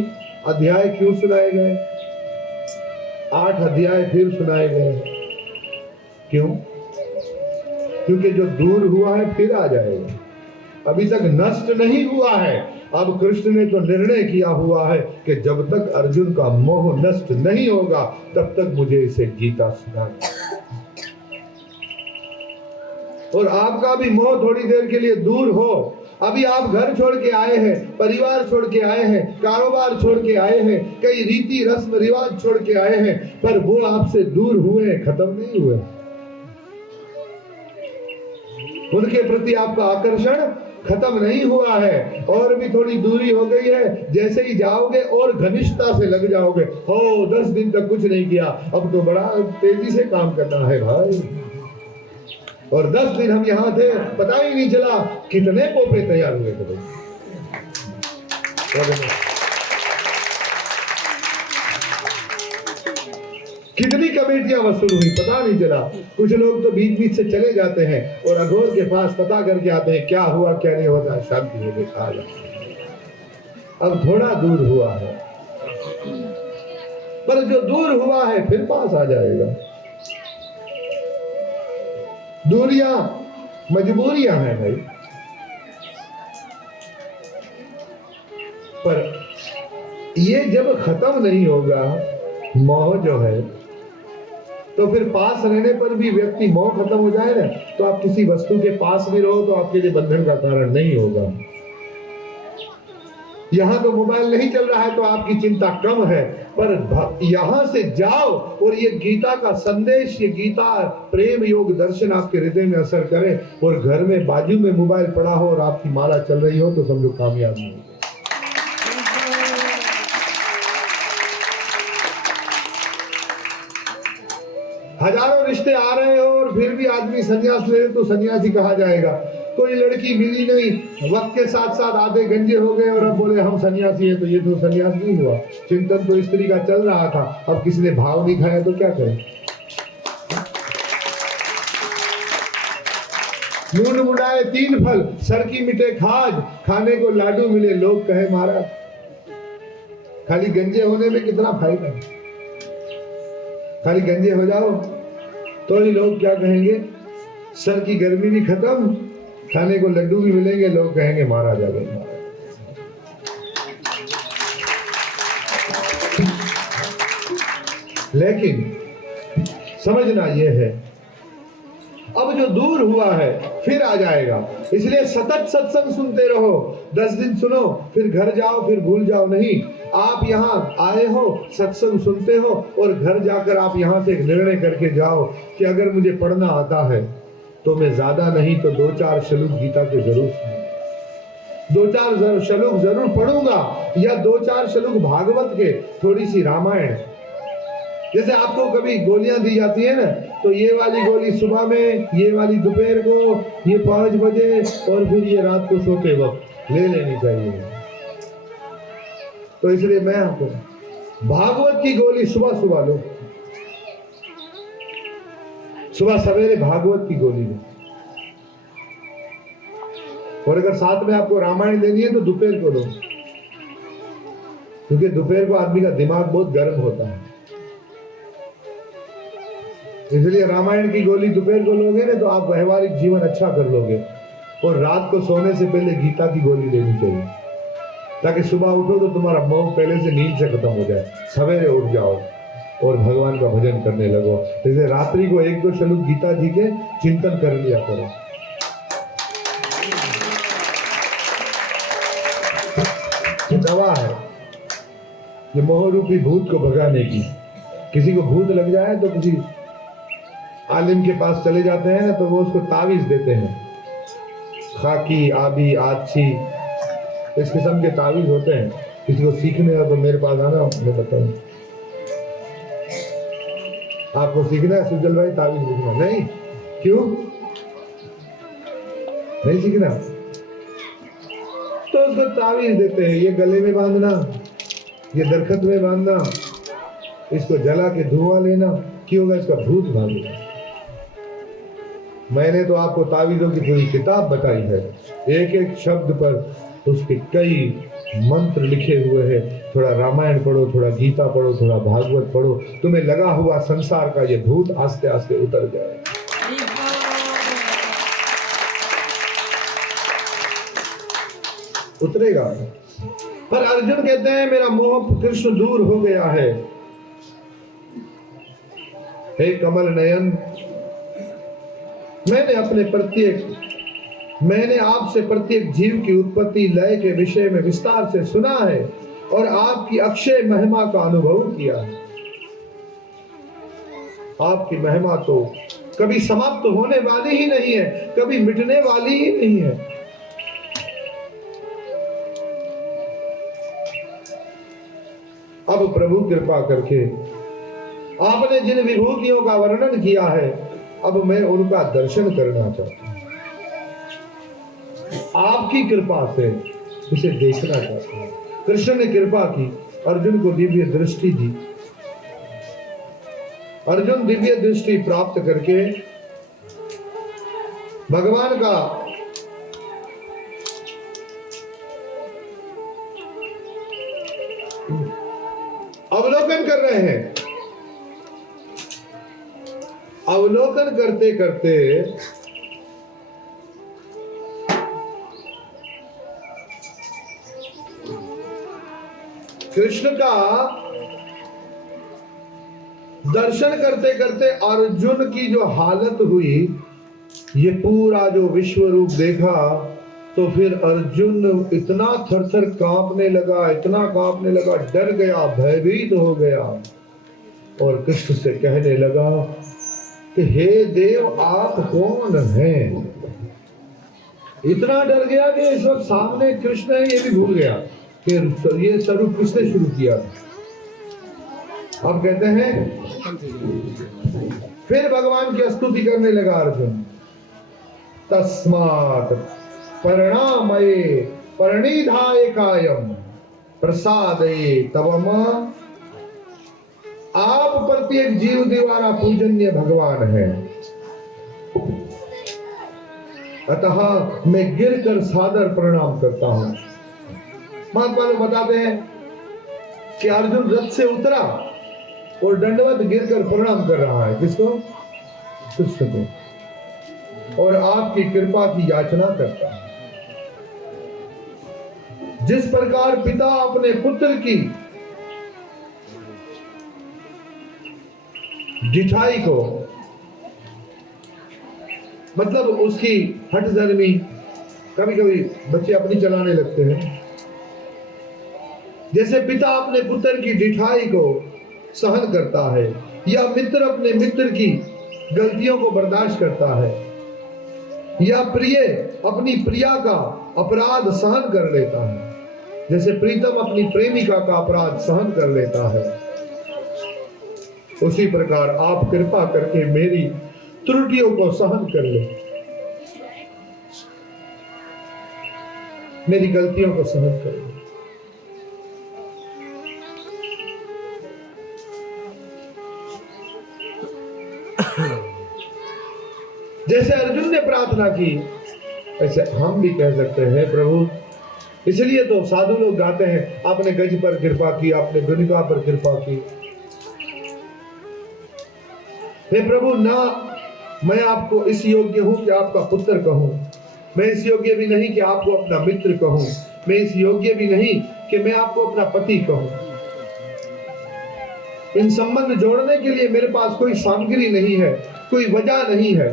अध्याय क्यों सुनाए गए? 8 अध्याय फिर सुनाए गए। क्यों? क्योंकि जो दूर हुआ है फिर आ जाएगा, अभी तक नष्ट नहीं हुआ है। अब कृष्ण ने तो निर्णय किया हुआ है कि जब तक अर्जुन का मोह नष्ट नहीं होगा तब तक मुझे इसे गीता सुनाना। और आपका भी मोह थोड़ी देर के लिए दूर हो। अभी आप घर छोड़ के आए हैं, परिवार छोड़ के आए हैं, कारोबार छोड़ के आए हैं, कई रीति रस्म रिवाज छोड़ के आए हैं, पर वो आपसे दूर हुए, खत्म नहीं हुए। उनके प्रति आपका आकर्षण खत्म नहीं हुआ है, और भी थोड़ी दूरी हो गई है। जैसे ही जाओगे और घनिष्ठता से लग जाओगे। हो 10 दिन तक कुछ नहीं किया, अब तो बड़ा तेजी से काम करना है भाई। और 10 दिन हम यहाँ थे, पता ही नहीं चला कितने पोपे तैयार हुए थे भाई। कितनी कमेटियां वसूल हुई पता नहीं चला। कुछ लोग तो बीच बीच से चले जाते हैं और अघोर के पास पता करके आते हैं क्या हुआ क्या नहीं होता, शांति हो गई, आ जाओ। अब थोड़ा दूर हुआ है, पर जो दूर हुआ है फिर पास आ जाएगा। दूरियां मजबूरियां हैं भाई, पर ये जब खत्म नहीं होगा मोह जो है, तो फिर पास रहने पर भी व्यक्ति मोह खत्म हो जाए ना, तो आप किसी वस्तु के पास भी रहो तो आपके लिए बंधन का कारण नहीं होगा। यहां तो मोबाइल नहीं चल रहा है तो आपकी चिंता कम है, पर यहां से जाओ और ये गीता का संदेश, ये गीता प्रेम योग दर्शन आपके हृदय में असर करे, और घर में बाजू में मोबाइल पड़ा हो और आपकी माला चल रही हो तो समझो कामयाबी हो। हजारों रिश्ते आ रहे हो और फिर भी आदमी संन्यास ले तो सन्यासी कहा जाएगा। कोई लड़की मिली नहीं, वक्त के साथ साथ आधे गंजे हो गए और अब बोले हम सन्यासी हैं, तो ये तो सन्यास नहीं हुआ। चिंतन तो स्त्री का चल रहा था, अब किसी ने भाव नहीं खाया तो क्या करें। मूंड मुड़ाए तीन फल, सर की मिटे खाज, खाने को लाडू मिले लोग कहे महाराज। खाली गंजे होने में कितना फायदा है, खाली गंजे हो जाओ तो ही लोग क्या कहेंगे, सर की गर्मी भी खत्म, खाने को लड्डू भी मिलेंगे, लोग कहेंगे महाराज आ गए। लेकिन समझना यह है, अब जो दूर हुआ है फिर आ जाएगा, इसलिए सतत सत्संग सुनते रहो। 10 दिन सुनो फिर घर जाओ फिर भूल जाओ नहीं। आप यहाँ आए हो, सत्संग सुनते हो और घर जाकर आप यहाँ से एक निर्णय करके जाओ कि अगर मुझे पढ़ना आता है तो मैं ज्यादा नहीं तो 2-4 श्लोक गीता के जरूर सुनूंगा, 2-4 श्लोक जरूर पढ़ूंगा, या 2-4 श्लोक भागवत के, थोड़ी सी रामायण। जैसे आपको कभी गोलियां दी जाती है ना, तो ये वाली गोली सुबह में, ये वाली दोपहर को, ये 5 बजे और फिर ये रात को सोते वक्त ले लेनी चाहिए। तो इसलिए मैं आपको भागवत की गोली सुबह सुबह लो, सुबह सवेरे भागवत की गोली लो, और अगर साथ में आपको रामायण लेनी है तो दोपहर को लो, क्योंकि दोपहर को आदमी का दिमाग बहुत गर्म होता है। इसलिए रामायण की गोली दोपहर को लोगे ना तो आप व्यवहारिक जीवन अच्छा कर लोगे, और रात को सोने से पहले गीता की गोली लेनी चाहिए, ताकि सुबह उठो तो तुम्हारा मोह पहले से नींद से खत्म हो जाए, सवेरे उठ जाओ और भगवान का भजन करने लगो। जैसे रात्रि को 1-2 श्लोक गीता जी के चिंतन कर लिया करो। दवा है ये मोह रूपी भूत को भगाने की। किसी को भूत लग जाए तो किसी आलिम के पास चले जाते हैं ना, तो वो उसको तावीज देते हैं, खाकी, आबी, आछी, इस किस्म के तावीज होते हैं। किसी को सीखने हो तो मेरे पास आना, मैं बताऊं। आपको सीखना है सुजल भाई तावीज लिखना? नहीं, क्यों नहीं सीखना? तो उसको तावीज देते हैं, ये गले में बांधना, ये दरखत में बांधना, इसको जला के धुआं लेना, क्यों होगा? इसका भूत भागेगा। मैंने तो आपको तावीजों की पूरी किताब बताई है, एक एक शब्द पर उसके कई मंत्र लिखे हुए हैं। थोड़ा रामायण पढ़ो, थोड़ा गीता पढ़ो, थोड़ा भागवत पढ़ो, तुम्हें लगा हुआ संसार का ये भूत आस्ते आस्ते उतर जाए। उतरेगा। पर अर्जुन कहते हैं मेरा मोह कृष्ण दूर हो गया है। हे कमल नयन, मैंने आपसे प्रत्येक जीव की उत्पत्ति लय के विषय में विस्तार से सुना है और आपकी अक्षय महिमा का अनुभव किया है। आपकी महिमा तो कभी समाप्त होने वाली ही नहीं है, कभी मिटने वाली ही नहीं है। अब प्रभु कृपा करके आपने जिन विभूतियों का वर्णन किया है, अब मैं उनका दर्शन करना चाहता हूं। आपकी कृपा से उसे देखना चाहता हूं। कृष्ण ने कृपा की, अर्जुन को दिव्य दृष्टि दी, अर्जुन दिव्य दृष्टि प्राप्त करके भगवान का अवलोकन कर रहे हैं। अवलोकन करते करते कृष्ण का दर्शन करते करते अर्जुन की जो हालत हुई, ये पूरा जो विश्व रूप देखा, तो फिर अर्जुन इतना थरथर कांपने लगा, इतना कांपने लगा, डर गया, भयभीत हो गया और कृष्ण से कहने लगा कि हे देव आप कौन हैं। इतना डर गया कि इस वक्त सामने कृष्ण है ये भी भूल गया कि ये स्वरूप किसने शुरू किया। अब कहते हैं फिर भगवान की स्तुति करने लगा अर्जुन, तस्मात् परिणामये परिणिधाय कायम प्रसादये तव मां। आप प्रत्येक जीव द्वारा पूजनीय भगवान है, अतः मैं गिरकर सादर प्रणाम करता हूं। महात्मा लोग बताते हैं कि अर्जुन रथ से उतरा और दंडवत गिरकर प्रणाम कर रहा है। किसको? कृष्ण को। और आपकी कृपा की याचना करता है। जिस प्रकार पिता अपने पुत्र की जिठाई को, मतलब उसकी हट धर्मी, कभी कभी बच्चे अपनी चलाने लगते हैं, जैसे पिता अपने पुत्र की जिठाई को सहन करता है, या मित्र अपने मित्र की गलतियों को बर्दाश्त करता है, या प्रिय अपनी प्रिया का अपराध सहन कर लेता है, जैसे प्रीतम अपनी प्रेमिका का अपराध सहन कर लेता है, उसी प्रकार आप कृपा करके मेरी त्रुटियों को सहन कर ले, मेरी गलतियों को सहन कर ले। जैसे अर्जुन ने प्रार्थना की, ऐसे हम भी कह सकते हैं प्रभु। इसलिए तो साधु लोग गाते हैं, आपने गज पर कृपा की, आपने गुनिका पर कृपा की। हे प्रभु, ना मैं आपको इस योग्य हूं कि आपका पुत्र कहूं, मैं इस योग्य भी नहीं कि आपको अपना मित्र कहूं, मैं इस योग्य भी नहीं कि मैं आपको अपना पति कहूं। इन संबंध जोड़ने के लिए मेरे पास कोई सामग्री नहीं है, कोई वजह नहीं है,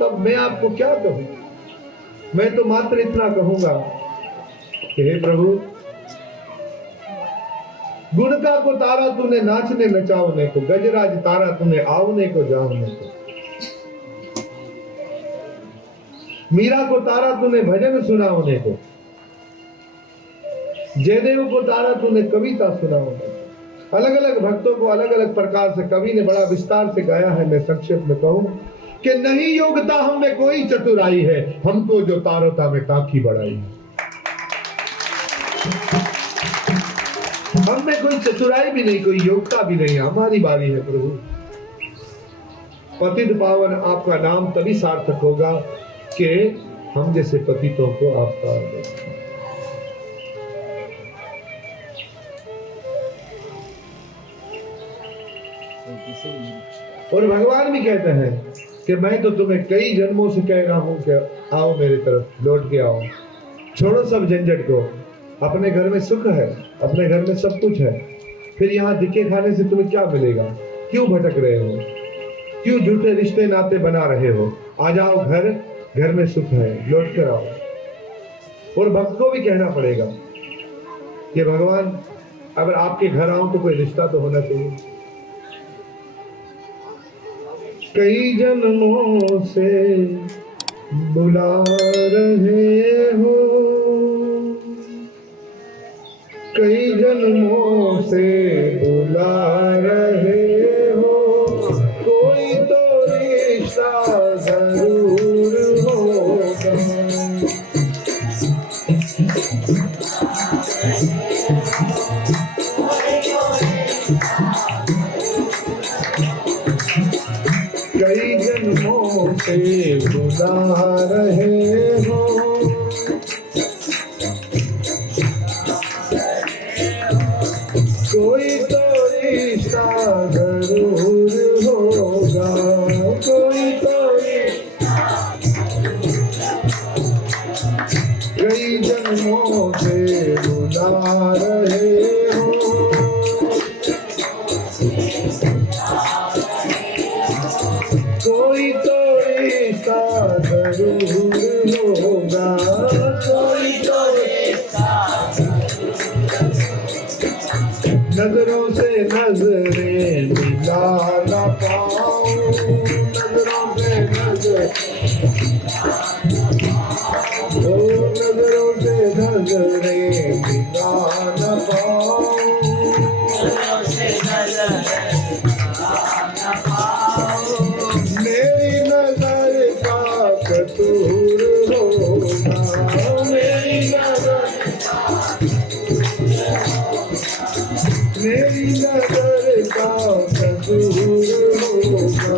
तब मैं आपको क्या कहूं। मैं तो मात्र इतना कहूंगा कि हे प्रभु, गुणका को तारा तूने नाचने नचावने को, गजराज तारा तूने आवने को जावने को, मीरा को तारा तूने भजन सुनावने को, जयदेव को तारा तूने कविता सुनावने को। अलग अलग भक्तों को अलग अलग प्रकार से कवि ने बड़ा विस्तार से गाया है। मैं संक्षेप में कहूं कि नहीं योग्यता हम में कोई चतुराई है, हमको जो तारोता में ताकी बढ़ाई है। हम में कोई चतुराई भी नहीं, कोई योग्यता भी नहीं, हमारी बारी है प्रभु। पतित पावन आपका नाम तभी सार्थक होगा कि हम जैसे पतितों को आप तार दें। और भगवान भी कहते हैं कि मैं तो तुम्हें कई जन्मों से कह रहा हूं कि आओ मेरी तरफ, लौट के आओ, छोड़ो सब झंझट को। अपने घर में सुख है, अपने घर में सब कुछ है, फिर यहाँ दिखे खाने से तुम्हें क्या मिलेगा? क्यों भटक रहे हो? क्यों झूठे रिश्ते नाते बना रहे हो? आ जाओ घर, घर में सुख है, लौट कर आओ। और भक्त को भी कहना पड़ेगा कि भगवान, अगर आपके घर आऊं तो कोई रिश्ता तो होना चाहिए। कई जन्मों से बुला रहे हो, कई जन्मों से बुला रहे हो, कोई तो रिश्ता जरूर होगा। कोई तो रिश्ता जरूर होगा, कोई तो कई जन्मों से बुला रहे हो, कोई तो रिश्ता जरूर होगा, कोई तो नजरों से नजरें मिला ना पाऊं, नजरों से नजर नजरों से नजरें मिला ना पाऊं, मेरी नजर का कसूर होगा, मेरी नजर का कसूर होगा,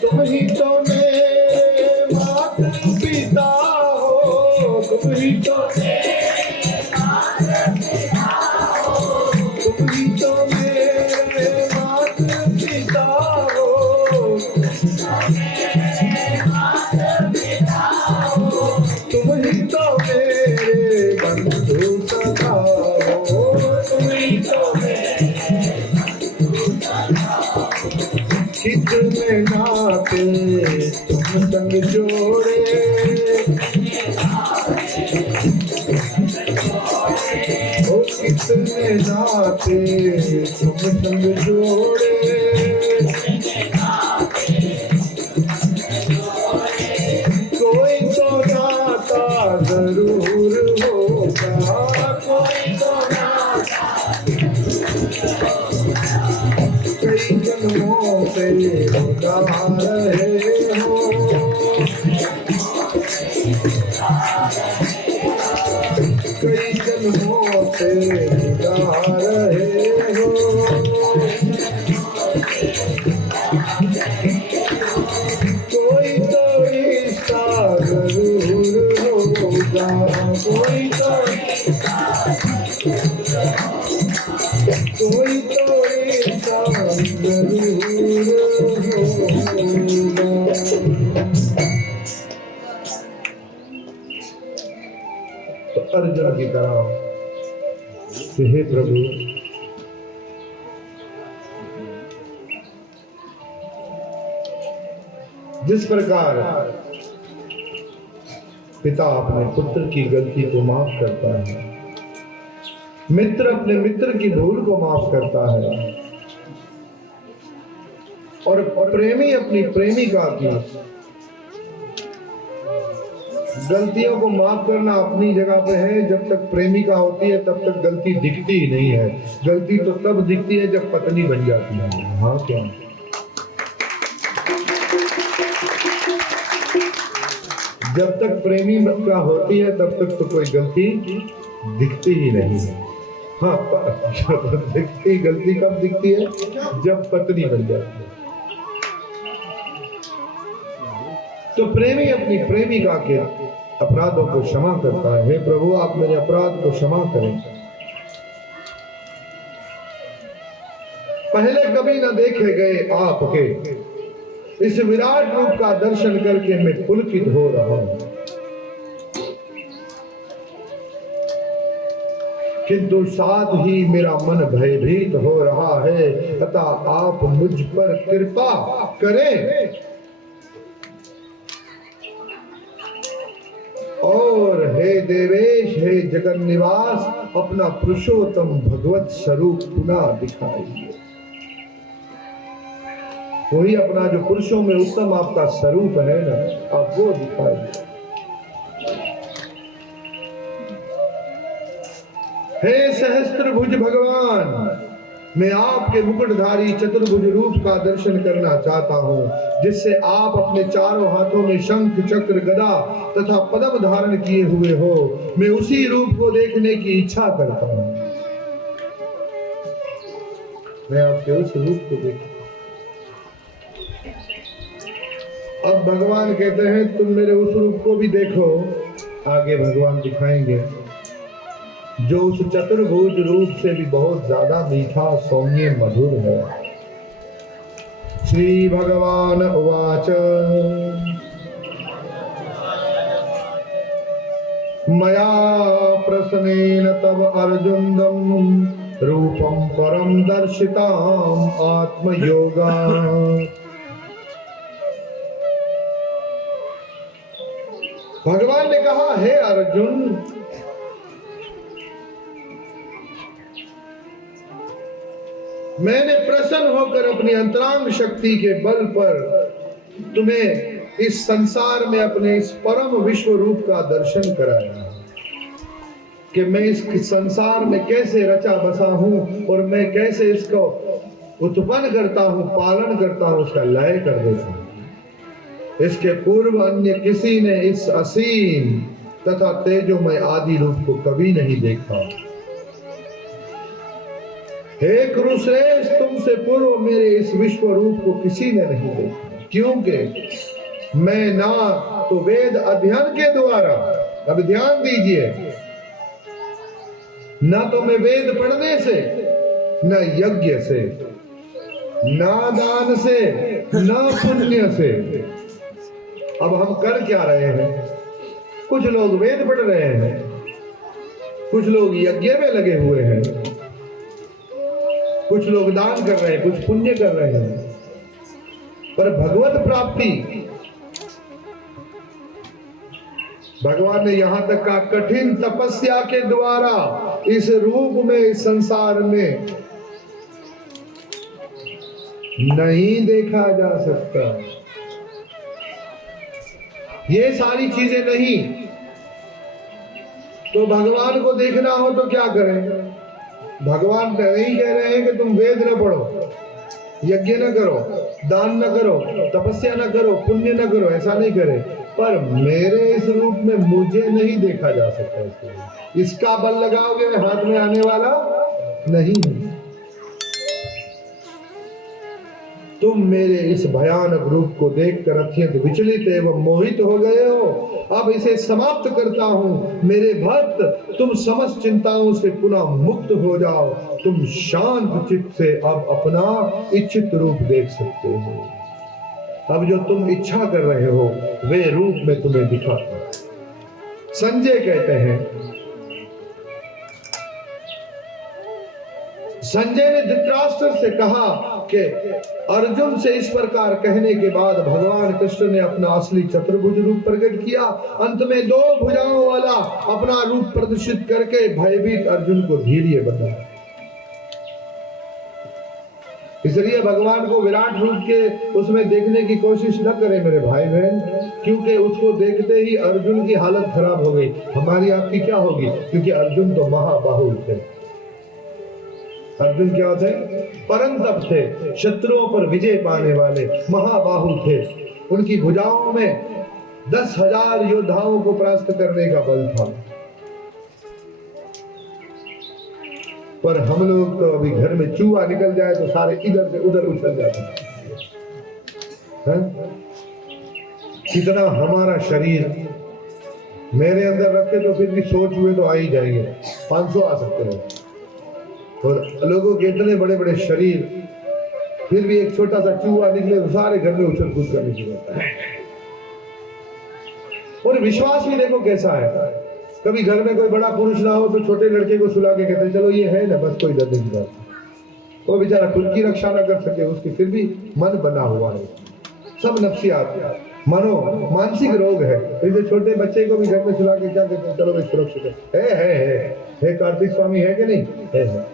तुम ही तो मेरे माता पिता हो, तुम ही तो तुम ही तो मेरे माता पिता हो, तुम ही तो मेरे बंधु सखा हो, तुम ही तो कितने नाते तुम संग जोड़े, ओ कितने नाते तुम संग जोड़े, कोई तो नाता जरूर होगा, कोई तो कई जन्मों से बुला रहे हो, कई जन्मों से बुला रहे हो, कोई तो रिश्ता जरूर होगा, कोई तो रिश्ता जरूर होगा। तो अर्जुन की तरह कि हे प्रभु, जिस प्रकार पिता अपने पुत्र की गलती को माफ करता है, मित्र अपने मित्र की भूल को माफ करता है, और प्रेमी अपनी प्रेमिका की गलतियों को माफ करना अपनी जगह पे है। जब तक प्रेमिका होती है तब तक गलती दिखती ही नहीं है, गलती तो तब दिखती है जब पत्नी बन जाती है। हाँ क्या? जब तक प्रेमिका होती है तब तक तो कोई गलती दिखती ही नहीं है। हाँ, दिखती गलती कब दिखती है? जब पत्नी बन जाती है। तो प्रेमी अपनी प्रेमिका के अपराधों को क्षमा करता है। हे प्रभु, आप मेरे अपराध को क्षमा करें। पहले कभी न देखे गए आपके इस विराट रूप का दर्शन करके मैं पुलकित हो रहा हूं, किंतु साथ ही मेरा मन भयभीत हो रहा है। अतः आप मुझ पर कृपा करें और हे देवेश, हे जगन निवास, अपना पुरुषोत्तम भगवत स्वरूप पुनः दिखाइए। वही अपना जो पुरुषों में उत्तम आपका स्वरूप है ना, आप वो दिखाइए। हे सहस्त्रभुज भगवान, मैं आपके मुकुटधारी चतुर्भुज रूप का दर्शन करना चाहता हूँ, जिससे आप अपने चारों हाथों में शंख चक्र गदा तथा पद्म धारण किए हुए हो। मैं उसी रूप को देखने की इच्छा करता हूँ। मैं आपके उस रूप को देखूं। अब भगवान कहते हैं तुम मेरे उस रूप को भी देखो। आगे भगवान दिखाएंगे जो उस चतुर्भुज रूप से भी बहुत ज्यादा मीठा सौम्य मधुर है। श्री भगवान उवाच मया प्रसन्नेन तव अर्जुनदं रूपं परम दर्शिताम् आत्मयोगा। भगवान ने कहा हे अर्जुन, मैंने प्रसन्न होकर अपनी अंतरांग शक्ति के बल पर तुम्हें इस संसार में अपने इस परम विश्व रूप का दर्शन कराया कि मैं इस संसार में कैसे रचा बसा हूं और मैं कैसे इसको उत्पन्न करता हूं, पालन करता हूं, उसका लय कर देता हूं। इसके पूर्व अन्य किसी ने इस असीम तथा तेजोमय आदि रूप को कभी नहीं देखा। हे कुरुश्रेष्ठ, तुमसे पूर्व मेरे इस विश्व रूप को किसी ने नहीं देखा, क्योंकि मैं ना तो वेद अध्ययन के द्वारा, अब ध्यान दीजिए, ना तो मैं वेद पढ़ने से, न यज्ञ से, ना दान से, ना पुण्य से। अब हम कर क्या रहे हैं? कुछ लोग वेद पढ़ रहे हैं, कुछ लोग यज्ञ में लगे हुए हैं, कुछ लोग दान कर रहे हैं, कुछ पुण्य कर रहे हैं, पर भगवत प्राप्ति, भगवान ने यहां तक का कठिन तपस्या के द्वारा इस रूप में, इस संसार में नहीं देखा जा सकता। ये सारी चीजें नहीं तो भगवान को देखना हो तो क्या करें? भगवान नहीं कह रहे हैं कि तुम वेद न पढ़ो, यज्ञ न करो, दान न करो, तपस्या न करो, पुण्य न करो, ऐसा नहीं करे, पर मेरे इस रूप में मुझे नहीं देखा जा सकता। इसका बल लगाओगे मैं हाथ में आने वाला नहीं। तुम मेरे इस भयानक रूप को देखकर अत्यंत विचलित एवं मोहित हो गए हो। अब इसे समाप्त करता हूं। मेरे भक्त, तुम समस्त चिंताओं से पुनः मुक्त हो जाओ। तुम शांत चित्त से अब अपना इच्छित रूप देख सकते हो। अब जो तुम इच्छा कर रहे हो वे रूप में तुम्हें दिखाता हूं। संजय कहते हैं, संजय ने धृतराष्ट्र से कहा कि अर्जुन से इस प्रकार कहने के बाद भगवान कृष्ण ने अपना असली चतुर्भुज रूप प्रकट किया। अंत में 2 भुजाओं वाला अपना रूप प्रदर्शित करके भयभीत अर्जुन को धीर्य बताया। इसलिए भगवान को विराट रूप के उसमें देखने की कोशिश न करें मेरे भाई बहन, क्योंकि उसको देखते ही अर्जुन की हालत खराब हो गई। हमारी आपकी क्या होगी? क्योंकि अर्जुन तो महाबाहु थे। अर्जुन क्या थे? परंतप थे, शत्रुओं पर विजय पाने वाले महाबाहु थे। उनकी भुजाओं में 10,000 योद्धाओं को परास्त करने का बल था। पर हम लोग तो अभी घर में चूहा निकल जाए तो सारे इधर से उधर उछल जाते हैं। कितना हमारा शरीर मेरे अंदर रखे तो फिर भी सोच हुए तो आ ही जाएंगे, 500 आ सकते हैं। और लोगों के इतने बड़े बड़े शरीर, फिर भी एक छोटा सा चूहा निकले तो सारे घर में उछल कूद करने की होता है। और विश्वास भी देखो कैसा है। कभी घर में कोई बड़ा पुरुष ना हो तो छोटे लड़के को सुला के कहते हैं चलो ये है ना, बस कोई डरने की बात। वो बेचारा खुद की रक्षा ना कर सके, उसकी फिर भी मन बना हुआ है। सब नफ्सियात, मानसिक रोग है। तो छोटे बच्चे को भी घर में सुला के क्या कहते हैं, चलो भाई सुरक्षित है। कार्तिक स्वामी है कि नहीं? है।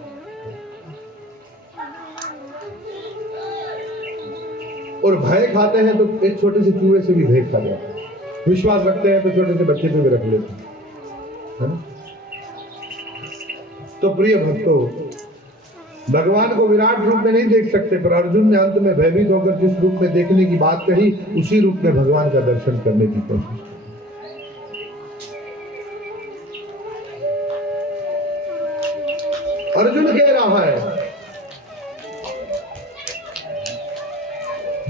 और भय खाते हैं तो एक छोटे से चूहे से भी भय खा जाते हैं। विश्वास रखते हैं तो छोटे से बच्चे पे भी रख लेते हैं। तो प्रिय भक्तों, भगवान को विराट रूप में नहीं देख सकते, पर अर्जुन ने अंत में भयभीत होकर जिस रूप में देखने की बात कही उसी रूप में भगवान का दर्शन करने की कोशिश। अर्जुन कह रहा है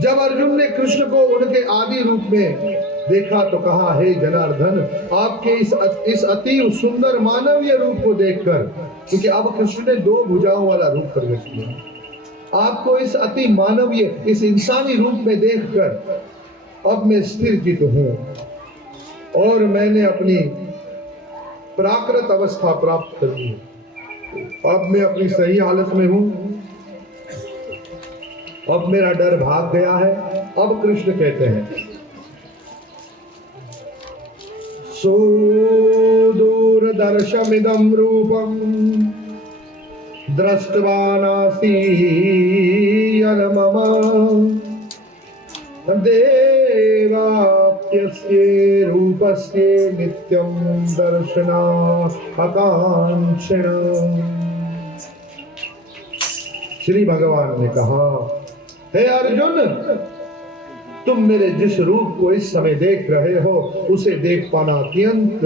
जब अर्जुन ने कृष्ण को उनके आदि रूप में देखा तो कहा, हे जनार्दन, आपके इस अति सुंदर मानवीय रूप को देखकर, क्योंकि अब कृष्ण ने 2 भुजाओं वाला रूप प्रकट किया, आपको इस अति मानवीय, इस इंसानी रूप में देखकर अब मैं स्थिर चित्त हूं और मैंने अपनी प्राकृत अवस्था प्राप्त कर ली। अब मैं अपनी सही हालत में हूं, अब मेरा डर भाग गया है। अब कृष्ण कहते हैं, सुदूरदर्शमिदं रूपं दृष्ट्वानासीयन मम देवाप्यस्य रूपस्य नित्यं दर्शनाकांक्षिण। श्री भगवान ने कहा, हे अर्जुन, तुम मेरे जिस रूप को इस समय देख रहे हो उसे देख पाना अत्यंत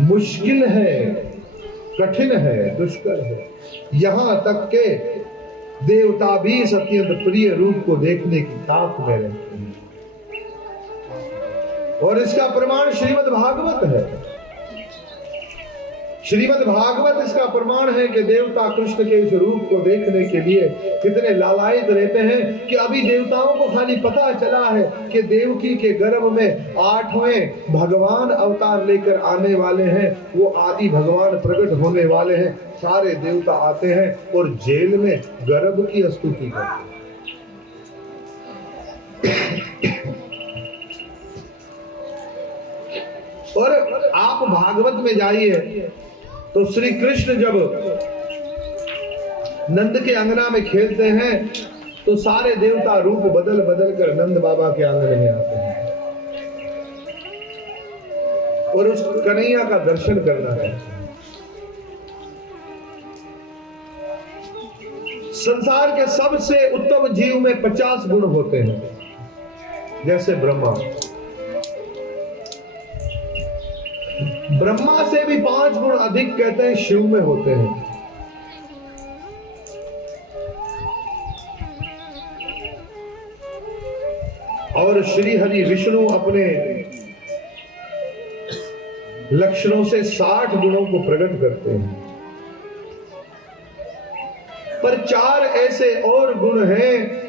मुश्किल है, कठिन है, दुष्कर है। यहां तक के देवता भी इस अत्यंत प्रिय रूप को देखने की ताक में रहते हैं, और इसका प्रमाण श्रीमद् भागवत है। श्रीमद् भागवत इसका प्रमाण है कि देवता कृष्ण के इस रूप को देखने के लिए कितने लालायित रहते हैं कि अभी देवताओं को खाली पता चला है कि देवकी के गर्भ में 8वें भगवान अवतार लेकर आने वाले हैं, वो आदि भगवान प्रकट होने वाले हैं। सारे देवता आते हैं और जेल में गर्भ की स्तुति करते हैं। और आप भागवत में जाइए तो श्री कृष्ण जब नंद के अंगना में खेलते हैं तो सारे देवता रूप बदल बदल कर नंद बाबा के आंगन में आते हैं और उस कन्हैया का दर्शन करना है। संसार के सबसे उत्तम जीव में 50 गुण होते हैं, जैसे ब्रह्मा से भी 5 गुण अधिक कहते हैं शिव में होते हैं। और श्री हरि विष्णु अपने लक्षणों से 60 गुणों को प्रकट करते हैं, पर 4 ऐसे और गुण हैं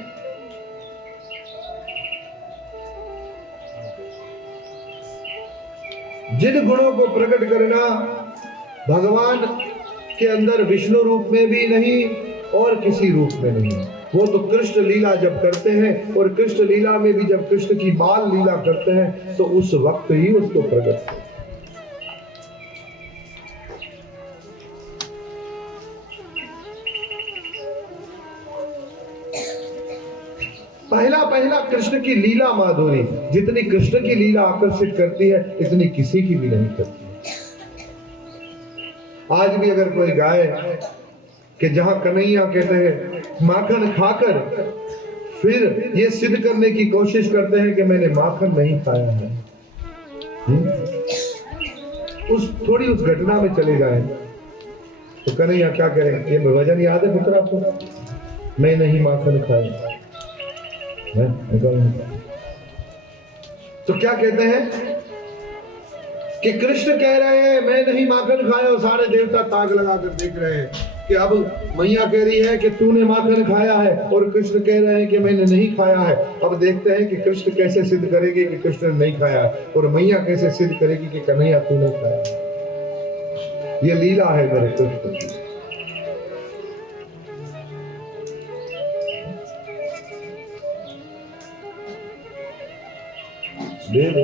जिन गुणों को प्रकट करना भगवान के अंदर विष्णु रूप में भी नहीं और किसी रूप में नहीं। वो तो कृष्ण लीला जब करते हैं, और कृष्ण लीला में भी जब कृष्ण की बाल लीला करते हैं तो उस वक्त ही उसको प्रकट करते हैं। पहला कृष्ण की लीला माधुरी, जितनी कृष्ण की लीला आकर्षित करती है इतनी किसी की भी नहीं करती। आज भी अगर कोई गाए कि जहां कन्हैया कहते हैं माखन खाकर फिर ये सिद्ध करने की कोशिश करते हैं कि मैंने माखन नहीं खाया है, उस घटना में चले जाए तो कन्हैया क्या करें? ये भजन याद है पुत्र आपको, मैं नहीं माखन खाया। तो क्या कहते हैं कि कृष्ण कह रहे हैं मैं नहीं माखन खाया, और सारे देवता ताक लगाकर देख रहे हैं कि अब मैया कह रही है कि तूने माखन खाया है, और कृष्ण कह रहे हैं कि मैंने नहीं खाया है। अब देखते हैं कि कृष्ण कैसे सिद्ध करेगी कि कृष्ण ने नहीं खाया है, और मैया कैसे सिद्ध करेगी कि कन्हैया तूने खाया है। ये लीला है मेरे कृष्ण की। ले ले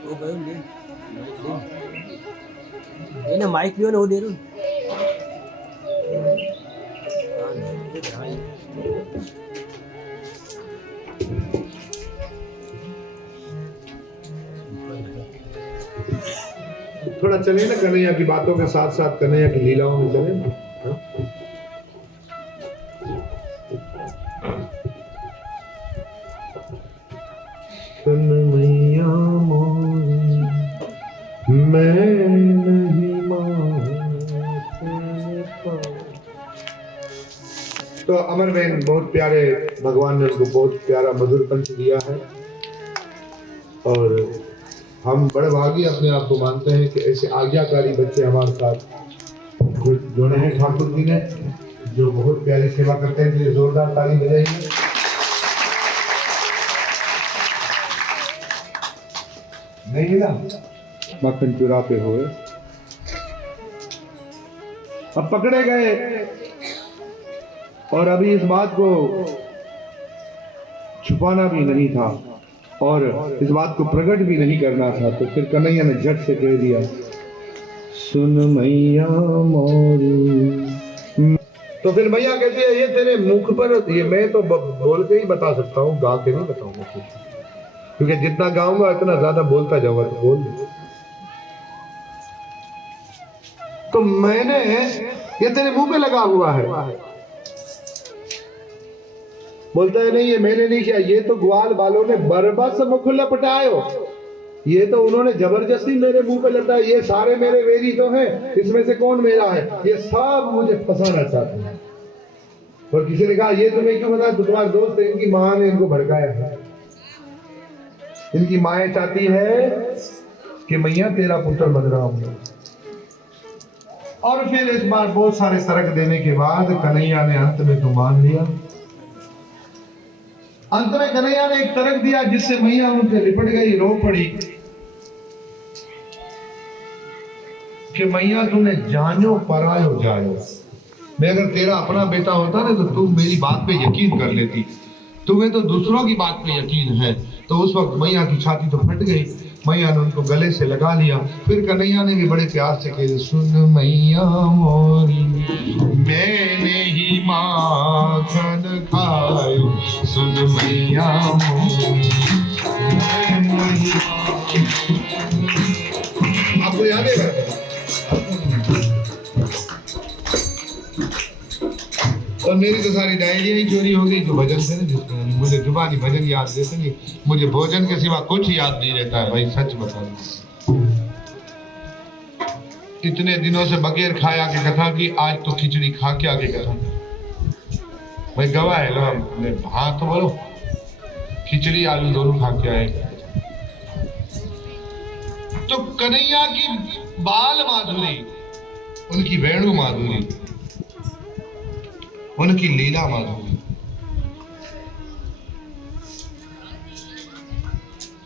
वो गयो ले ना माइक पियो ना वो दे दो। थोड़ा चले ना कन्हैया की बातों के साथ साथ कन्हैया की लीलाओं में चले ना। मैया मोरी मैं नहीं मानता, तो अमरबेन बहुत प्यारे, भगवान ने उनको बहुत प्यारा मधुर कंठ दिया है और हम बड़े भागी अपने आप को मानते हैं कि ऐसे आज्ञाकारी बच्चे हमारे साथ जुड़े हैं ठाकुर जी ने, जो बहुत प्यारी सेवा करते हैं। तो जोरदार ताली बजाइए। नहीं मिला मक्खन चुरा पे हुए, अब पकड़े गए और अभी इस बात को छुपाना भी नहीं था और इस बात को प्रकट भी नहीं करना था। तो फिर कन्हैया ने झट से कह दिया, सुन मैया मोरी। तो फिर मैया कहती है, ये तेरे मुख पर, ये मैं तो बोल के ही बता सकता हूँ, गा के नहीं बताऊंगा कुछ, क्योंकि जितना गाऊंगा इतना ज्यादा बोलता जाऊंगा। तो बोल दे। तो मैंने, ये तेरे मुंह पे लगा हुआ है। बोलता है, नहीं ये मैंने नहीं किया, ये तो ग्वाल वालों ने बरबस मुख लपटायो, ये तो उन्होंने जबरदस्ती मेरे मुंह पे लपटाया। ये सारे मेरे वेरी तो हैं, इसमें से कौन मेरा है? ये सब मुझे फंसाना चाहते हैं। और किसी ने कहा, ये तुम्हें क्यों बताया? तुम्हारे दोस्त है, इनकी माँ ने इनको भड़काया है। इनकी माँ चाहती है कि मैया तेरा पुत्र बदनाम हो। और फिर इस बार बहुत सारे तर्क देने के बाद कन्हैया ने अंत में तो मान लिया। अंत में कन्हैया ने एक तर्क दिया जिससे मैया उनसे लिपट गई, रो पड़ी कि मैया तूने जानो परायो जायो। मैं अगर तेरा अपना बेटा होता ना तो तू मेरी बात पे यकीन कर लेती, तुम्हें तो दूसरों की बात पे यकीन है। तो उस वक्त मैया की छाती तो फट गई। मैया ने उनको गले से लगा लिया। फिर कन्हैया ने भी बड़े प्यार से कहा, सुन मैया मोरी मैंने ही माखन खायो, सुन मैया मोरी। आपको याद है और मेरी तो सारी डायरिया ही चोरी हो गई। जो भजन थे ना, जिसमें मुझे जुबानी भजन याद रहते नहीं, मुझे भोजन के सिवा कुछ याद नहीं रहता है भाई, सच बता दूं। इतने दिनों से बगैर खाया के कथा की, आज तो खिचड़ी खा के आगे कथा भाई गवाह है ना। हाँ तो बोलो, खिचड़ी आलू दोनों खा के आए। तो कन्हैया की बाल माधुरी, उनकी वेणु माधुरी, उनकी लीला माधुरी,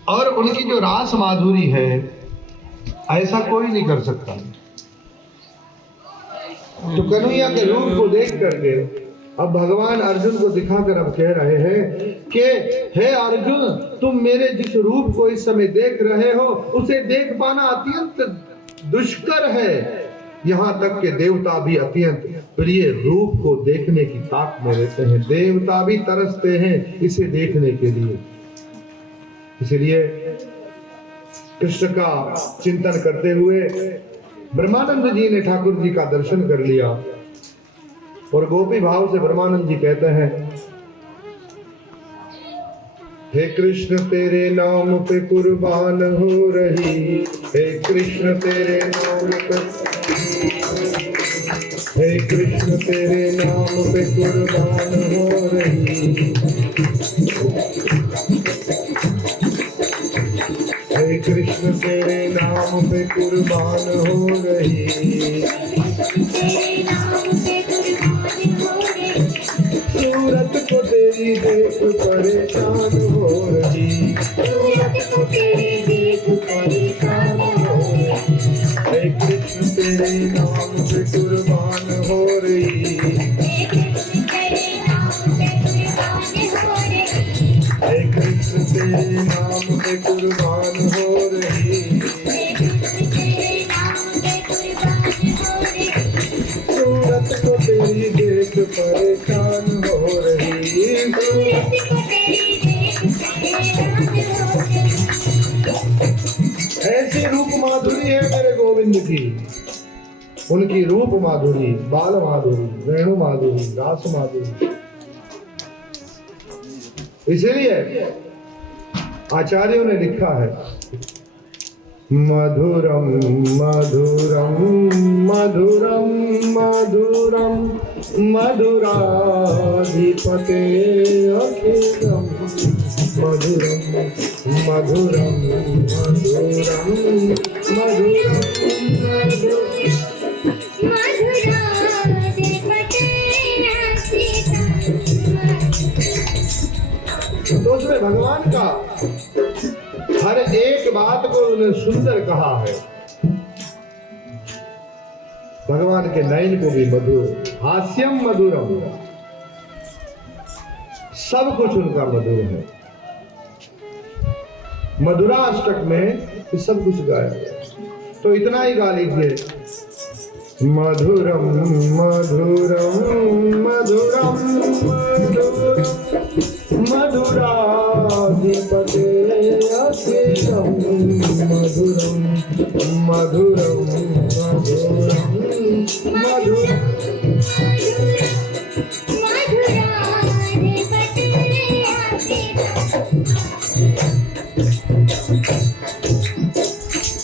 और उनकी जो रास माधुरी है, ऐसा कोई नहीं कर सकता। तो कन्हैया के रूप को देख करके अब भगवान अर्जुन को दिखाकर अब कह रहे हैं कि हे अर्जुन, तुम मेरे जिस रूप को इस समय देख रहे हो उसे देख पाना अत्यंत दुष्कर है। यहाँ तक के देवता भी अत्यंत प्रिय रूप को देखने की ताक में रहते हैं। देवता भी तरसते हैं इसे देखने के लिए। इसलिए कृष्ण का चिंतन करते हुए ब्रह्मानंद जी ने ठाकुर जी का दर्शन कर लिया और गोपी भाव से ब्रह्मानंद जी कहते हैं, हे कृष्ण तेरे नाम पे कुर्बान हो रही, हे कृष्ण तेरे नाम पे, हे कृष्ण तेरे नाम पे कुर्बान हो रही, हे कृष्ण तेरे नाम पे कुर्बान हो रही। सूरत को तेरी देख परेशान हो रही, सूरत को तेरी देख परेशान हो रही, हे कृष्ण तेरे नाम पे कुर्बान हो रही, हे कृष्ण तेरे नाम पे कुर्बान हो रही। सूरत को तेरी देख परेशान हो रही, ऐसी रूप माधुरी है मेरे गोविंद की। उनकी रूप माधुरी, बाल माधुरी, वेणु माधुरी, रास माधुरी। इसीलिए आचार्यों ने लिखा है, मधुरम मधुरम मधुरम मधुरम मधुराधिपते अखिलम मधुरम मधुरम मधुरम तो उसमें भगवान का हर एक बात को उन्होंने सुंदर कहा है। भगवान के नयन को भी मधुर, हास्यम मधुरम, सब कुछ उनका मधुर है। मधुराष्टक में सब कुछ गाया गया, तो इतना ही गा लीजिए। मधुरम मधुरम मधुरम मधुराधिपते अखिलम मधुरम मधुरम मधुरम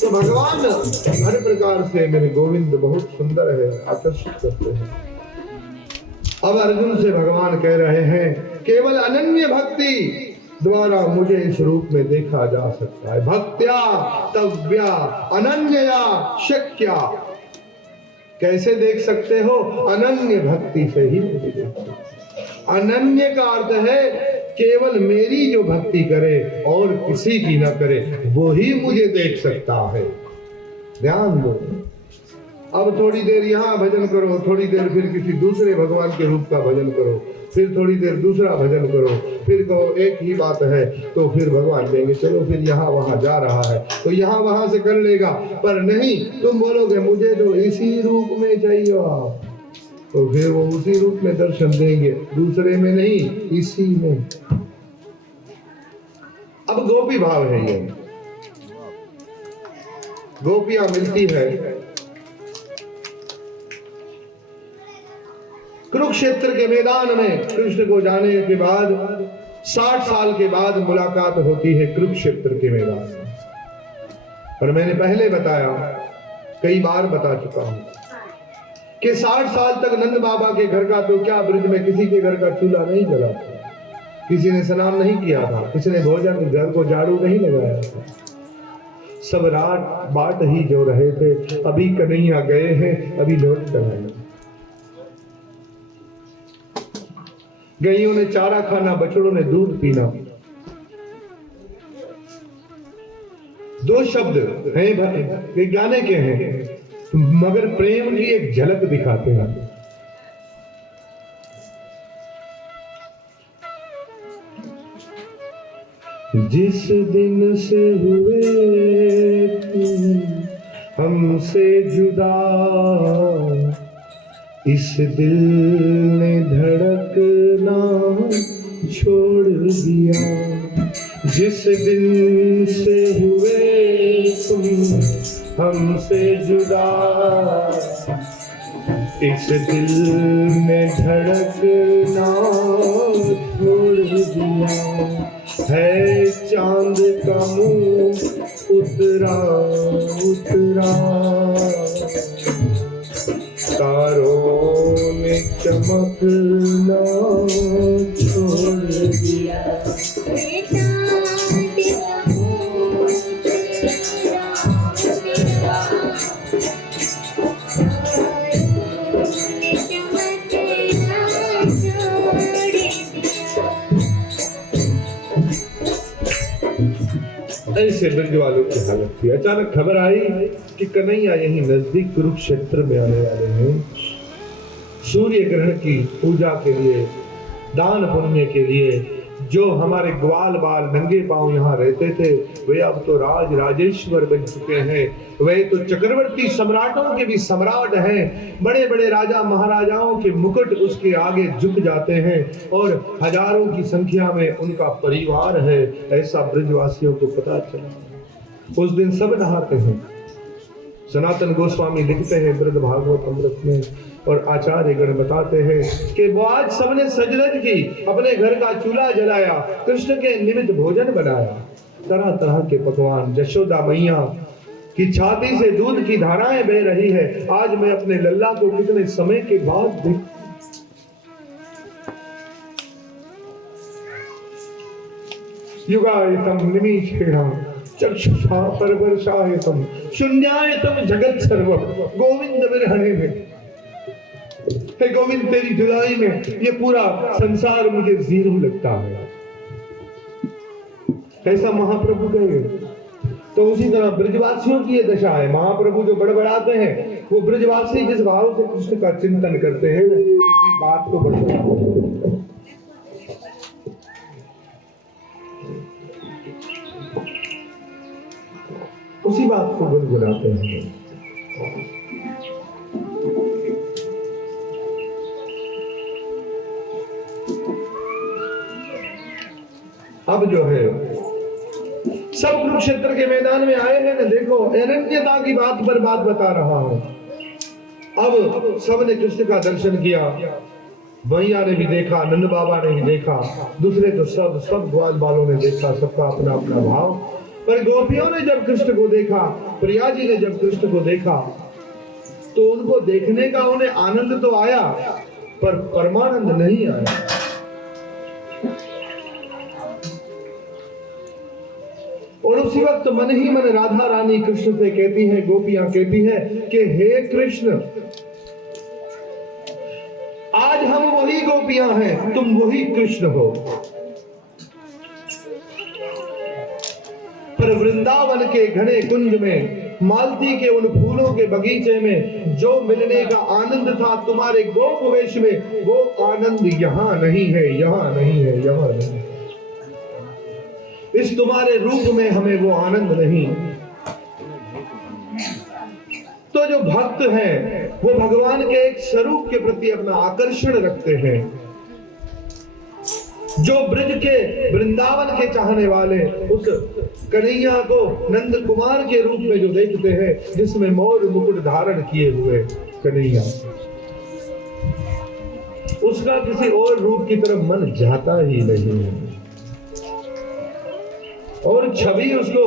तो भगवान हर प्रकार से मेरे गोविंद बहुत सुंदर है, आकर्षित करते हैं। अब अर्जुन से भगवान कह रहे हैं केवल अनन्य भक्ति द्वारा मुझे इस रूप में देखा जा सकता है। भक्त्या तव्या अनन्यया शक्या। कैसे देख सकते हो? अनन्य भक्ति से ही मुझे देख सकते हो। अनन्य का अर्थ है केवल मेरी जो भक्ति करे और किसी की न करे, वो ही मुझे देख सकता है। ध्यान दो। अब थोड़ी देर यहाँ भजन करो, थोड़ी देर फिर किसी दूसरे भगवान के रूप का भजन करो, फिर थोड़ी देर दूसरा भजन करो, फिर कहो एक ही बात है, तो फिर भगवान कहेंगे चलो फिर यहाँ वहाँ जा रहा है, तो यहाँ वहाँ से कर लेगा। पर नहीं, तुम बोलोगे मुझे तो इसी रूप में चाहिए आप, तो फिर वो उसी रूप में दर्शन देंगे, दूसरे में नहीं, इसी में। अब गोपी भाव है ये। गोपियां मिलती है कुरुक्षेत्र के मैदान में। कृष्ण को जाने के बाद 60 साल के बाद मुलाकात होती है कुरुक्षेत्र के मैदान में। और मैंने पहले बताया, कई बार बता चुका हूं कि 60 साल तक नंद बाबा के घर का तो क्या, ब्रिज में किसी के घर का चूल्हा नहीं जला था, किसी ने स्नान नहीं किया था, किसी ने भोजन घर को झाड़ू नहीं लगाया था। सब रात बाट ही जो रहे थे, अभी कन्हैया गए हैं, अभी लौट कर आए। गईयों ने चारा खाना, बछड़ों ने दूध पीना। दो शब्द हैं गाने के हैं, मगर प्रेम की एक झलक दिखाते हैं। जिस दिन से हुए तुम हमसे जुदा, इस दिल ने धड़कना छोड़ दिया। जिस दिन से हुए तुम हमसे जुदा, इस दिल ने धड़कना छोड़ दिया। है चांद का मुंह उतरा उतरा, तारों ने चमकना छोड़ दिया। ऐसे ब्रज वालों की हालत थी। अचानक खबर आई कि कन्हैया यहीं नजदीक कुरुक्षेत्र में आने वाले हैं। सूर्य ग्रहण की पूजा के लिए, दान पुण्य के लिए। जो हमारे ग्वाल बाल नंगे पांव यहाँ रहते थे, वे अब तो राज राजेश्वर बन चुके हैं। वे तो चक्रवर्ती सम्राटों के भी सम्राट हैं। बड़े बड़े राजा महाराजाओं के मुकुट उसके आगे झुक जाते हैं और हजारों की संख्या में उनका परिवार है। ऐसा ब्रजवासियों को पता चला। उस दिन सब नहाते हैं। सनातन गोस्वामी लिखते हैं बृहद भागवत अमृत में, और आचार्य गण बताते हैं कि वो आज सबने सजरज की, अपने घर का चूल्हा जलाया, कृष्ण के निमित्त भोजन बनाया, तरह तरह के पकवान। यशोदा मैया की छाती से दूध की धाराएं बह रही है। आज मैं अपने लल्ला को कितने समय के बाद देख, युगायतम निमीषेणम चक्षुषा परवर्षायतम शून्यायतम जगत सर्व गोविंद विरहणे में। हे गोविंद, तेरी जुदाई में ये पूरा संसार मुझे जीरो लगता है। ऐसा महाप्रभु कहे। तो उसी तरह ब्रजवासियों की ये दशा है। महाप्रभु जो बड़बड़ाते हैं, वो ब्रजवासी जिस भाव से कृष्ण का चिंतन करते हैं, इसी बात को बड़बड़ाते हैं। उसी बात को गुनगुनाते हैं। अब जो है सब कुरुक्षेत्र के मैदान में आए हैं ना, देखो अनन्यता की बात पर बात बता रहा हूं। अब सबने कृष्ण का दर्शन किया, भैया ने भी देखा, नंद बाबा ने भी देखा, दूसरे तो सब ग्वाल बालों ने देखा, सबका अपना अपना भाव। पर गोपियों ने जब कृष्ण को देखा, प्रिया जी ने जब कृष्ण को देखा, तो उनको देखने का उन्हें आनंद तो आया, पर परमानंद नहीं आया। और उसी वक्त मन ही मन राधा रानी कृष्ण से कहती है, गोपियां कहती है कि हे कृष्ण, आज हम वही गोपियां हैं, तुम वही कृष्ण हो। पर वृंदावन के घने कुंज में, मालती के उन फूलों के बगीचे में जो मिलने का आनंद था तुम्हारे गोप वेश में, वो आनंद यहां नहीं है, यहां नहीं है, यहां नहीं है। इस तुम्हारे रूप में हमें वो आनंद नहीं। तो जो भक्त हैं, वो भगवान के एक स्वरूप के प्रति अपना आकर्षण रखते हैं। जो ब्रज के, वृंदावन के चाहने वाले उस कन्हैया को नंद कुमार के रूप में जो देखते हैं, जिसमें मोर मुकुट धारण किए हुए कन्हैया, उसका किसी और रूप की तरफ मन जाता ही नहीं है, और छवि उसको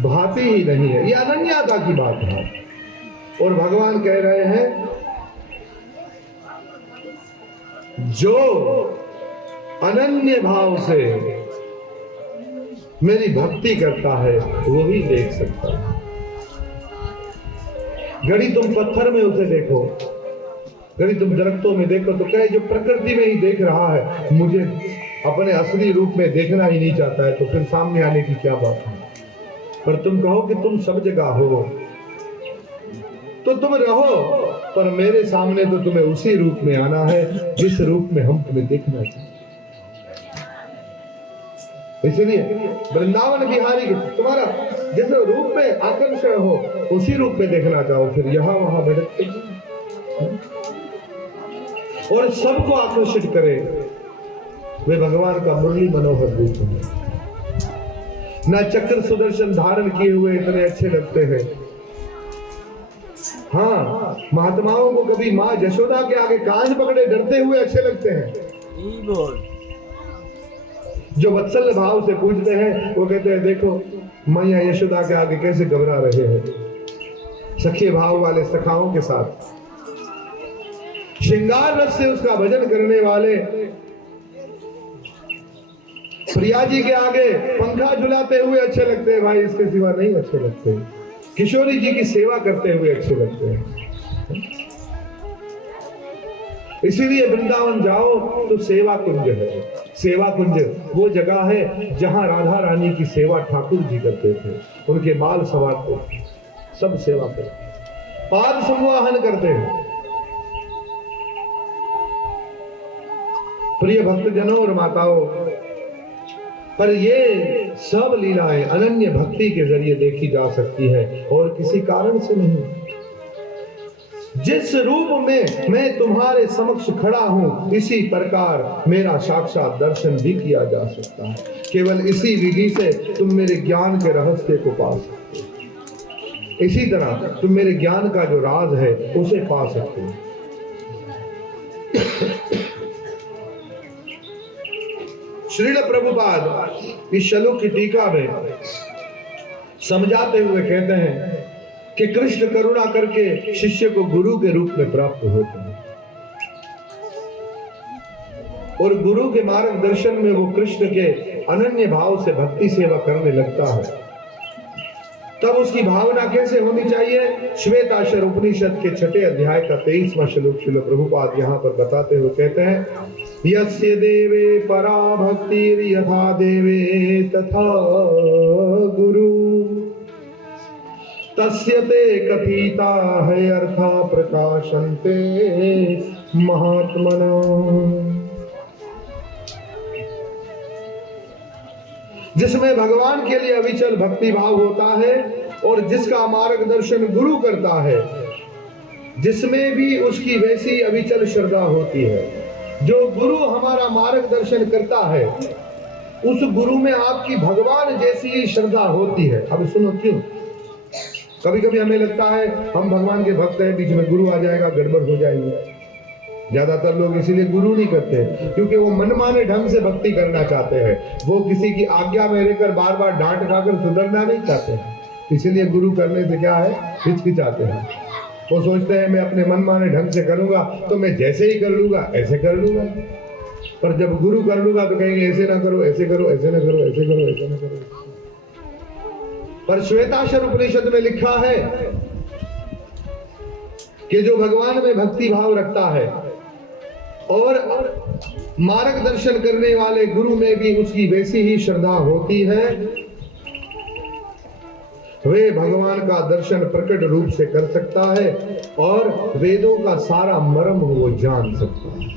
भाती ही नहीं है। ये अनन्यता की बात है। और भगवान कह रहे हैं, जो अनन्य भाव से मेरी भक्ति करता है वो ही देख सकता है। घड़ी तुम पत्थर में उसे देखो, घड़ी तुम दरख्तों में देखो, तो कहे जो प्रकृति में ही देख रहा है, मुझे अपने असली रूप में देखना ही नहीं चाहता है, तो फिर सामने आने की क्या बात है। पर तुम कहो कि तुम सब जगह हो, तो तुम रहो, पर मेरे सामने तो तुम्हें उसी रूप में आना है जिस रूप में हम तुम्हें देखना चाहिए। इसलिए वृंदावन बिहारी तुम्हारा जिस रूप में आकर्षण हो, उसी रूप में देखना चाहो, फिर यहां वहां भटकते और सबको आकर्षित करे, वे भगवान का मुरली मनोहर रूप है। ना चक्र सुदर्शन धारण किए हुए इतने अच्छे लगते हैं। हाँ, महात्माओं को कभी माँ यशोदा के आगे कान पकड़े डरते हुए अच्छे लगते हैं। जो वत्सल भाव से पूछते हैं, वो कहते हैं देखो मैया यशोदा के आगे कैसे घबरा रहे हैं, सखी भाव वाले सखाओं के साथ। श्रृंगार रस से उसका भजन करने वाले प्रिया जी के आगे पंखा झुलाते हुए अच्छे लगते हैं भाई, इसके सिवा नहीं अच्छे लगते। किशोरी जी की सेवा करते हुए अच्छे लगते हैं। इसीलिए वृंदावन जाओ तो सेवा कुंज है। सेवा कुंज वो जगह है जहां राधा रानी की सेवा ठाकुर जी करते थे, उनके बाल संवारते थे, सब सेवा करते, पाद संवाहन करते हैं। प्रिय भक्तजनों और माताओं, पर ये सब लीलाएं अनन्य भक्ति के जरिए देखी जा सकती है और किसी कारण से नहीं। जिस रूप में मैं तुम्हारे समक्ष खड़ा हूं, इसी प्रकार मेरा साक्षात दर्शन भी किया जा सकता है। केवल इसी विधि से तुम मेरे ज्ञान के रहस्य को पा सकते हो। इसी तरह तुम मेरे ज्ञान का जो राज है उसे पा सकते हो। श्रील प्रभुपाद इस श्लोक की टीका में समझाते हुए कहते हैं कि कृष्ण करुणा करके शिष्य को गुरु के रूप में प्राप्त होते हैं और गुरु के मार्गदर्शन में वो कृष्ण के अनन्य भाव से भक्ति सेवा करने लगता है, तब उसकी भावना कैसे होनी चाहिए? श्वेताक्षर उपनिषद के 6 अध्याय का 23वां श्लोक श्रील प्रभुपाद यहाँ पर बताते हुए कहते हैं, यस्य देवे परा भक्तिर् यथा देवे तथा गुरु तस्य ते कथिता है अर्था प्रकाशन्ते महात्मना। जिसमें भगवान के लिए अविचल भक्ति भाव होता है और जिसका मार्गदर्शन गुरु करता है, जिसमें भी उसकी वैसी अविचल श्रद्धा होती है। जो गुरु हमारा मार्गदर्शन करता है, उस गुरु में आपकी भगवान जैसी श्रद्धा होती है। अब सुनो क्यों? कभी कभी हमें लगता है हम भगवान के भक्त हैं, बीच में गुरु आ जाएगा, गड़बड़ हो जाएगी। ज्यादातर लोग इसीलिए गुरु नहीं करते क्योंकि वो मनमाने ढंग से भक्ति करना चाहते हैं। वो किसी की आज्ञा में रहकर बार बार डांट खाकर सुधरना नहीं चाहते, इसीलिए गुरु करने से क्या है, हिचकिचाते हैं। वो सोचते हैं मैं अपने मनमाने ढंग से करूंगा तो मैं जैसे ही कर लूंगा, ऐसे कर लूंगा। पर जब गुरु कर लूंगा तो कहेंगे ऐसे ना करो, ऐसे करो, ऐसे ना करो, ऐसे करो, ऐसे ना करो। पर श्वेताक्षर उपनिषद में लिखा है कि जो भगवान में भक्ति भाव रखता है और मार्गदर्शन करने वाले गुरु में भी उसकी वैसी ही श्रद्धा होती है, वे भगवान का दर्शन प्रकट रूप से कर सकता है और वेदों का सारा मर्म वो जान सकता है।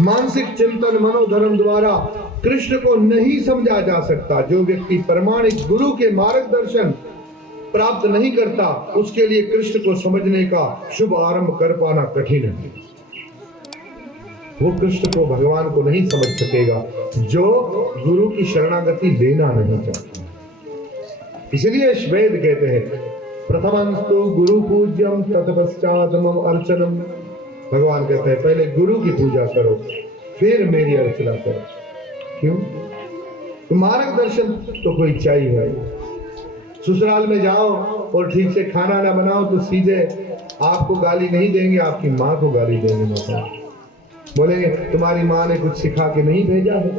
मानसिक चिंतन मनोधर्म द्वारा कृष्ण को नहीं समझा जा सकता। जो व्यक्ति प्रमाणिक गुरु के मार्गदर्शन प्राप्त नहीं करता, उसके लिए कृष्ण को समझने का शुभ आरंभ कर पाना कठिन है। वो कृष्ण को, भगवान को नहीं समझ सकेगा जो गुरु की शरणागति लेना नहीं चाहता। इसलिए वेद कहते हैं प्रथमस्तु गुरु पूज्यम तत्पश्चात् मम अर्चनम। भगवान कहते हैं पहले गुरु की पूजा करो, फिर मेरी अर्चना करो। क्यों? तो मार्गदर्शन तो कोई चाहिए। ससुराल में जाओ और ठीक से खाना ना बनाओ तो सीधे आपको गाली नहीं देंगे, आपकी माँ को गाली देंगे। माता बोलेंगे तुम्हारी माँ ने कुछ सिखा के नहीं भेजा है।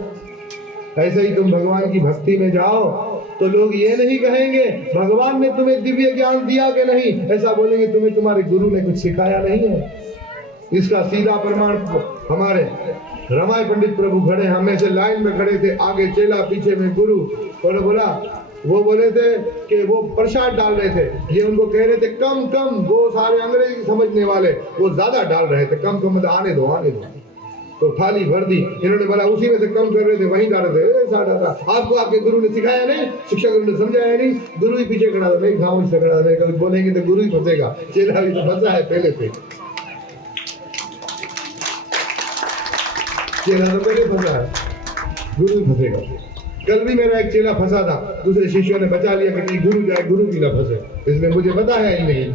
ऐसे ही तुम भगवान की भक्ति में जाओ तो लोग ये नहीं कहेंगे भगवान ने तुम्हें दिव्य ज्ञान दिया कि नहीं, ऐसा बोलेंगे तुम्हें तुम्हारे गुरु ने कुछ सिखाया नहीं है। इसका सीधा प्रमाण हमारे रमाई पंडित प्रभु खड़े, हमें से लाइन में खड़े थे, आगे चेला पीछे में गुरु। बोला वो बोले थे कि वो प्रसाद डाल रहे थे, ये उनको कह रहे थे कम कम, वो सारे अंग्रेजी समझने वाले वो ज्यादा डाल रहे थे, कम कम आने दो आने दो। तो थाली भर दी, इन्होंने बोला उसी में से कम कर रहे थे वहीं डाल रहे थे। आपको आपके गुरु ने सिखाया नहीं, शिक्षा गुरु ने समझाया नहीं, गुरु ही पीछे खड़ा था, मैं खामोश से खड़ा था। कभी बोलेंगे तो गुरु ही फंसेगा, चेला भी तो फंसा है पहले से, चेला तो पहले फंसा है, गुरु ही फंसेगा। कल भी मेरा एक चेला फंसा था, दूसरे शिष्यों ने बचा लिया कि गुरु जाए, गुरु भी ना फंसे, इसलिए मुझे बताया ही नहीं।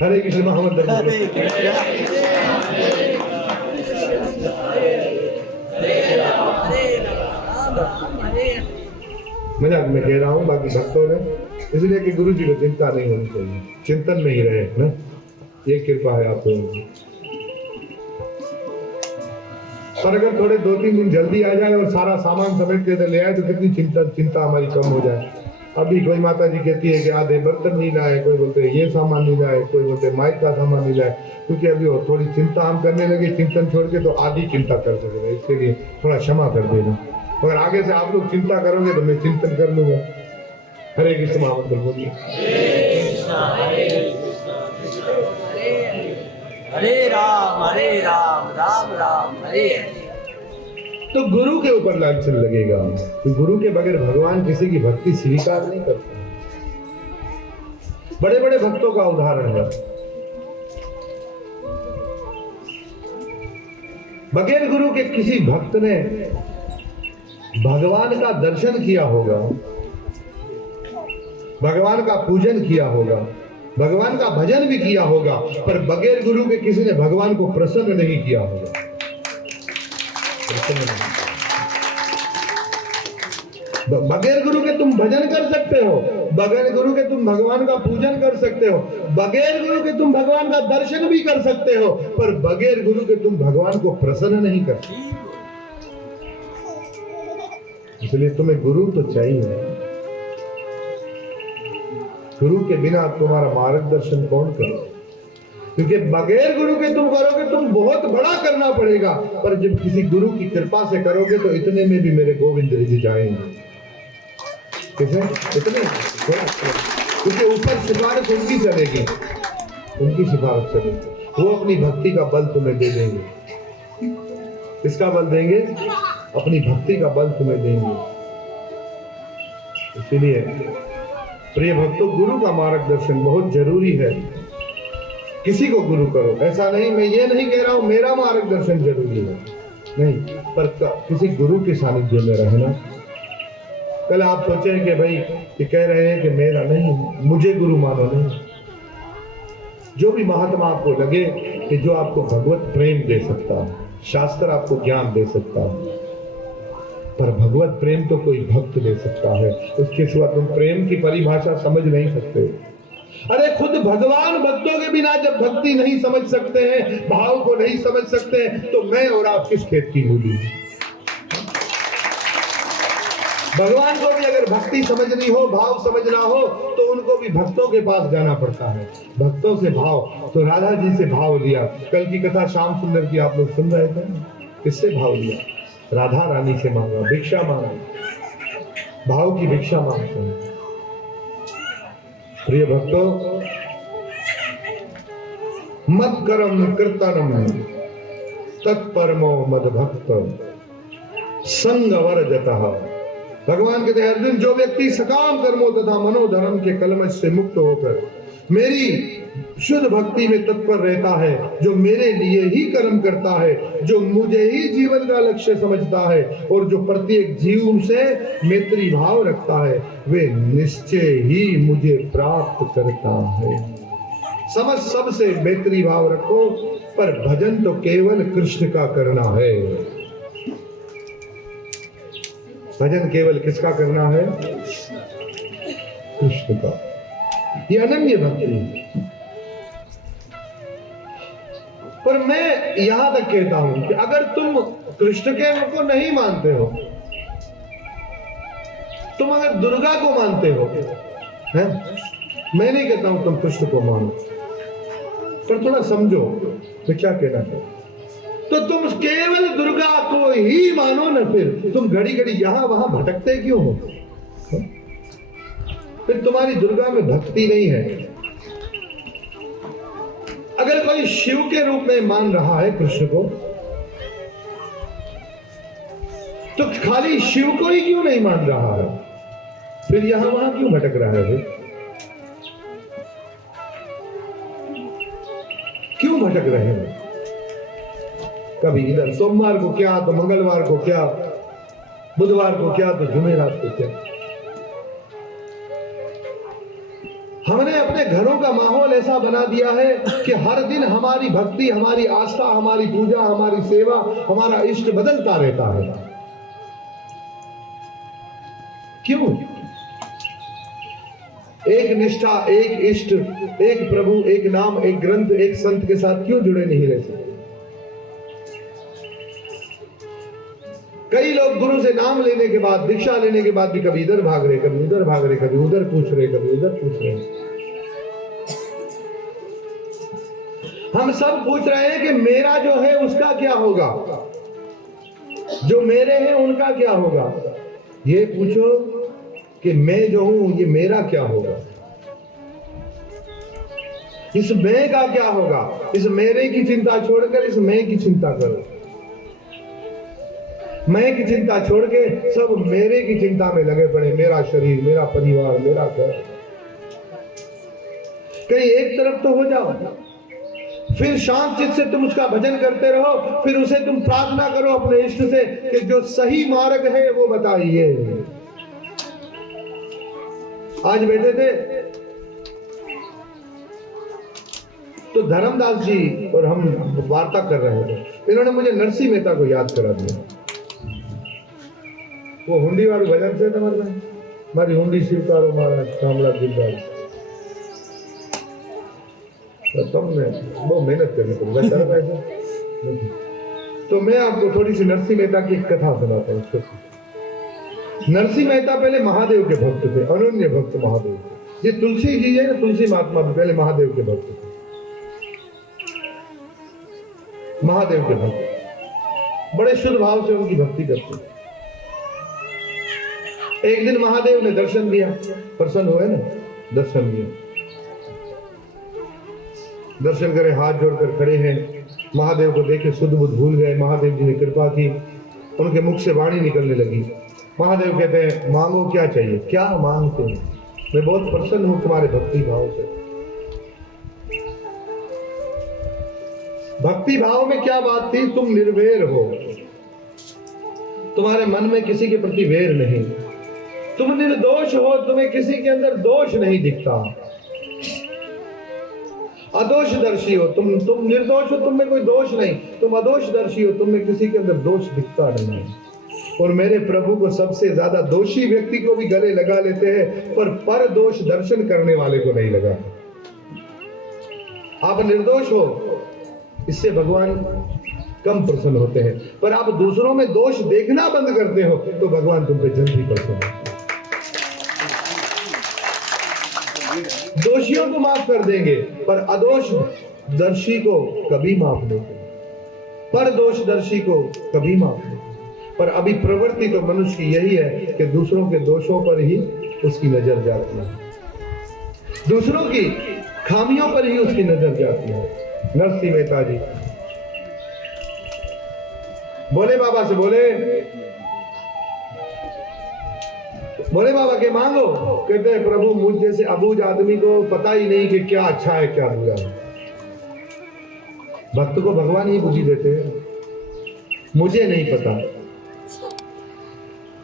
हरे कृष्ण मोहम्मद मजाक में कह रहा हूँ, बाकी भक्तों ने, इसलिए कि गुरु जी को चिंता नहीं होनी चाहिए, चिंतन में ही रहे ना, ये कृपा है आप लोगों की। पर अगर थोड़े 2-3 दिन जल्दी आ जाए और सारा सामान समेट के ले आए तो कितनी चिंता हमारी कम हो जाए। अभी कोई माता जी कहती है कि आधे बर्तन नहीं लाए, कोई बोलते हैं ये सामान नहीं लाए, कोई बोलते हैं माइक का सामान नहीं लाए, क्योंकि अभी वो थोड़ी चिंता हम करने लगे, चिंतन छोड़ के तो आधी चिंता कर सकेगा, इसके लिए थोड़ा क्षमा कर देना। अगर आगे से आप लोग चिंता करोगे तो मैं चिंतन कर लूंगा। हरे कृष्ण महामंत्र बोलिए। हरे राम राम राम हरे। तो गुरु के ऊपर लांछन लगेगा, तो गुरु के बगैर भगवान किसी की भक्ति स्वीकार नहीं करते। बड़े बड़े भक्तों का उदाहरण है, बगैर गुरु के किसी भक्त ने भगवान का दर्शन किया होगा, भगवान का पूजन किया होगा, भगवान का भजन भी किया होगा, पर बगैर गुरु के किसी ने भगवान को प्रसन्न नहीं किया होगा। बगैर गुरु के तुम भजन कर सकते हो, बगैर गुरु के तुम भगवान का पूजन कर सकते हो, बगैर गुरु के तुम भगवान का दर्शन भी कर सकते हो, पर बगैर गुरु के तुम भगवान को प्रसन्न नहीं कर सकते। इसलिए तुम्हें गुरु तो चाहिए। गुरु के बिना तुम्हारा मार्गदर्शन कौन करे? क्योंकि बगैर गुरु के तुम करोगे, तुम बहुत बड़ा करना पड़ेगा, पर जब किसी गुरु की कृपा से करोगे तो इतने में भी मेरे गोविंद जी जाएंगे। कैसे? इतने क्योंकि ऊपर सिफारिश उनकी चलेगी, उनकी सिफारिश चलेगी। वो अपनी भक्ति का बल तुम्हें दे देंगे। किसका बल देंगे? अपनी भक्ति का बल तुम्हें देंगे। इसीलिए प्रिय भक्तों, गुरु का मार्गदर्शन बहुत जरूरी है। किसी को गुरु करो, ऐसा नहीं, मैं ये नहीं कह रहा हूं मेरा मार्गदर्शन जरूरी है, नहीं, पर किसी गुरु के सानिध्य में रहना। कल आप सोचें कि भाई ये कह रहे हैं कि मेरा नहीं, मुझे गुरु मानो, नहीं। जो भी महात्मा आपको लगे कि जो आपको भगवत प्रेम दे सकता है, शास्त्र आपको ज्ञान दे सकता है, पर भगवत प्रेम तो कोई भक्त दे सकता है। उसके सिवा तुम प्रेम की परिभाषा समझ नहीं सकते। अरे खुद भगवान भक्तों के बिना जब भक्ति नहीं समझ सकते हैं, भाव को नहीं समझ सकते हैं, तो मैं और आप किस खेत की मूली? भगवान को भी अगर भक्ति समझनी हो, भाव समझना हो, तो उनको भी भक्तों के पास जाना पड़ता है। भक्तों से भाव, तो राधा जी से भाव लिया। कल की कथा श्याम सुंदर की आप लोग सुन रहे थे, किससे भाव लिया? राधा रानी से मांगा, भिक्षा मांगा, भाव की भिक्षा मांगते हैं। प्रिय भक्तों, मत करम कीर्तनम तत्परमो मद भक्त संग वर्जतः। भगवान कहते हैं, अर्जुन, जो व्यक्ति सकाम कर्मों तथा मनोधर्म के कलमश से मुक्त होकर मेरी शुद्ध भक्ति में तत्पर रहता है, जो मेरे लिए ही कर्म करता है, जो मुझे ही जीवन का लक्ष्य समझता है, और जो प्रत्येक जीव से मैत्री भाव रखता है, वे निश्चय ही मुझे प्राप्त करता है। समझ सबसे मैत्री भाव रखो, पर भजन तो केवल कृष्ण का करना है। भजन केवल किसका करना है? कृष्ण का। ये अनन्य भक्ति है। पर मैं यहां तक कहता हूं कि अगर तुम कृष्ण के को नहीं मानते हो, तुम अगर दुर्गा को मानते हो, है? मैं नहीं कहता हूं तुम कृष्ण को मानो, पर थोड़ा समझो मैं क्या कहना चाहता हूं। तो तुम केवल दुर्गा को ही मानो ना, फिर तुम घड़ी घड़ी यहां वहां भटकते क्यों हो? फिर तुम्हारी दुर्गा में भक्ति नहीं है। अगर कोई शिव के रूप में मान रहा है कृष्ण को, तो खाली शिव को ही क्यों नहीं मान रहा है? फिर यहां वहां क्यों भटक रहा है? क्यों भटक रहे हैं? कभी इधर सोमवार को क्या, तो मंगलवार को क्या, बुधवार को क्या, तो जुमेरात को क्या। हमने अपने घरों का माहौल ऐसा बना दिया है कि हर दिन हमारी भक्ति, हमारी आस्था, हमारी पूजा, हमारी सेवा, हमारा इष्ट बदलता रहता है। क्यों? एक निष्ठा, एक इष्ट, एक प्रभु, एक नाम, एक ग्रंथ, एक संत के साथ क्यों जुड़े नहीं रह सकते? कई लोग गुरु से नाम लेने के बाद, दीक्षा लेने के बाद भी कभी इधर भाग रहे, कभी उधर भाग रहे, कभी उधर पूछ रहे, कभी उधर पूछ रहे। हम सब पूछ रहे हैं कि मेरा जो है उसका क्या होगा, जो मेरे हैं उनका क्या होगा। ये पूछो कि मैं जो हूं ये मेरा क्या होगा, इस मैं का क्या होगा। इस मेरे की चिंता छोड़कर इस मैं की चिंता करो। मैं की चिंता छोड़ के सब मेरे की चिंता में लगे पड़े। मेरा शरीर, मेरा परिवार, मेरा घर। कहीं एक तरफ तो हो जाओ, फिर शांत चित्त से तुम उसका भजन करते रहो। फिर उसे तुम प्रार्थना करो अपने इष्ट से कि जो सही मार्ग है वो बताइए। आज बैठे थे तो धर्मदास जी और हम वार्ता कर रहे थे, इन्होंने मुझे नरसिंह मेहता को याद करा दिया। वो हुंडी वाले भजन थे तुम्हारे में, મારી ઊંડી સ્વીકારો મારા શામળા દિલદાર. तो तुमने बहुत मेहनत करनी पड़ी मैं कर रहा था. तो मैं आपको थोड़ी सी नरसिंह मेहता की एक कथा सुनाता हूँ छोटी. नरसिंह मेहता पहले महादेव के भक्त थे, अनन्य भक्त महादेव के. ये तुलसी जी है ना, तुलसी महात्मा भी पहले महादेव के भक्त थे. महादेव के भक्त बड़े शुद्ध भाव से उनकी भक्ति करते थे. एक दिन महादेव ने दर्शन दिया, प्रसन्न हुए ना, दर्शन दिया. दर्शन करे, हाथ जोड़कर खड़े हैं. महादेव को देखे सुध बुध भूल गए. महादेव जी ने कृपा की, उनके मुख से वाणी निकलने लगी. महादेव कहते हैं मांगो क्या चाहिए. क्या मांगते हो? मैं बहुत प्रसन्न हूं तुम्हारे भक्ति भाव से. भक्ति भाव में क्या बात थी? तुम निर्वैर हो, तुम्हारे मन में किसी के प्रति वैर नहीं, तुम निर्दोष हो, तुम्हें किसी के अंदर दोष नहीं दिखता. अदोषदर्शी हो तुम निर्दोष हो, तुम में कोई दोष नहीं, तुम अदोषदर्शी हो, तुम में किसी के अंदर दोष दिखता नहीं. और मेरे प्रभु को सबसे ज्यादा दोषी व्यक्ति को भी गले लगा लेते हैं, पर दोष दर्शन करने वाले को नहीं लगा. आप निर्दोष हो, इससे भगवान कम प्रसन्न होते हैं. पर आप दूसरों में दोष देखना बंद करते हो तो भगवान तुम पे जल्दी प्रसन्न होते हैं. दोषियों को माफ कर देंगे, पर अदोष दर्शी को कभी माफ नहीं करेंगे, पर दोषदर्शी को कभी माफ नहीं करेंगे. पर अभी प्रवृत्ति तो मनुष्य की यही है कि दूसरों के दोषों पर ही उसकी नजर जाती है, दूसरों की खामियों पर ही उसकी नजर जाती है. नरसिंह मेहता जी बोले बाबा से, बोले बाबा के मांगो. कहते हैं प्रभु मुझ जैसे अबूझ आदमी को पता ही नहीं कि क्या अच्छा है क्या बुरा है. भक्त को भगवान ही बुद्धि देते हैं. मुझे नहीं पता,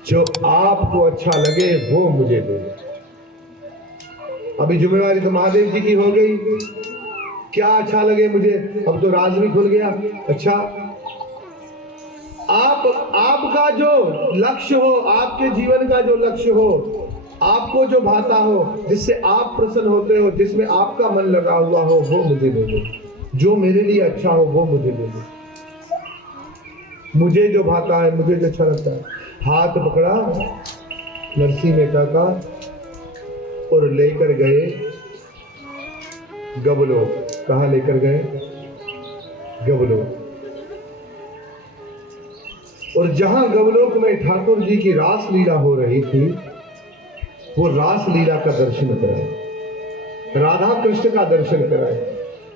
जो आपको अच्छा लगे वो मुझे दे. अभी जिम्मेवारी तो महादेव जी की हो गई. क्या अच्छा लगे मुझे, अब तो राज भी खुल गया. अच्छा, आपका जो लक्ष्य हो, आपके जीवन का जो लक्ष्य हो, आपको जो भाता हो, जिससे आप प्रसन्न होते हो, जिसमें आपका मन लगा हुआ हो, वो मुझे दे दो. जो मेरे लिए अच्छा हो वो मुझे दे दो. मुझे जो भाता है, मुझे जो अच्छा लगता है. हाथ पकड़ा नरसिंह मेहता का और लेकर गए गवलोक. कहाँ लेकर गए? गवलोक. और जहां गवलोक में ठाकुर जी की रास लीला हो रही थी, वो रास लीला का दर्शन कराए, राधा कृष्ण का दर्शन कराए.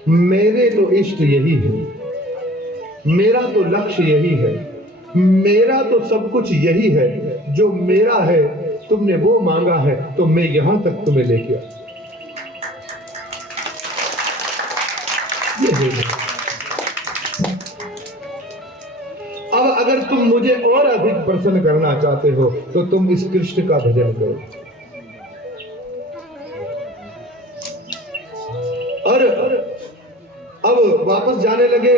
मेरे तो इष्ट यही है, मेरा तो लक्ष्य यही है, मेरा तो सब कुछ यही है. जो मेरा है तुमने वो मांगा है, तो मैं यहां तक तुम्हें लेके आया. अब अगर तुम मुझे और अधिक प्रसन्न करना चाहते हो तो तुम इस कृष्ण का भजन करो. और अब वापस जाने लगे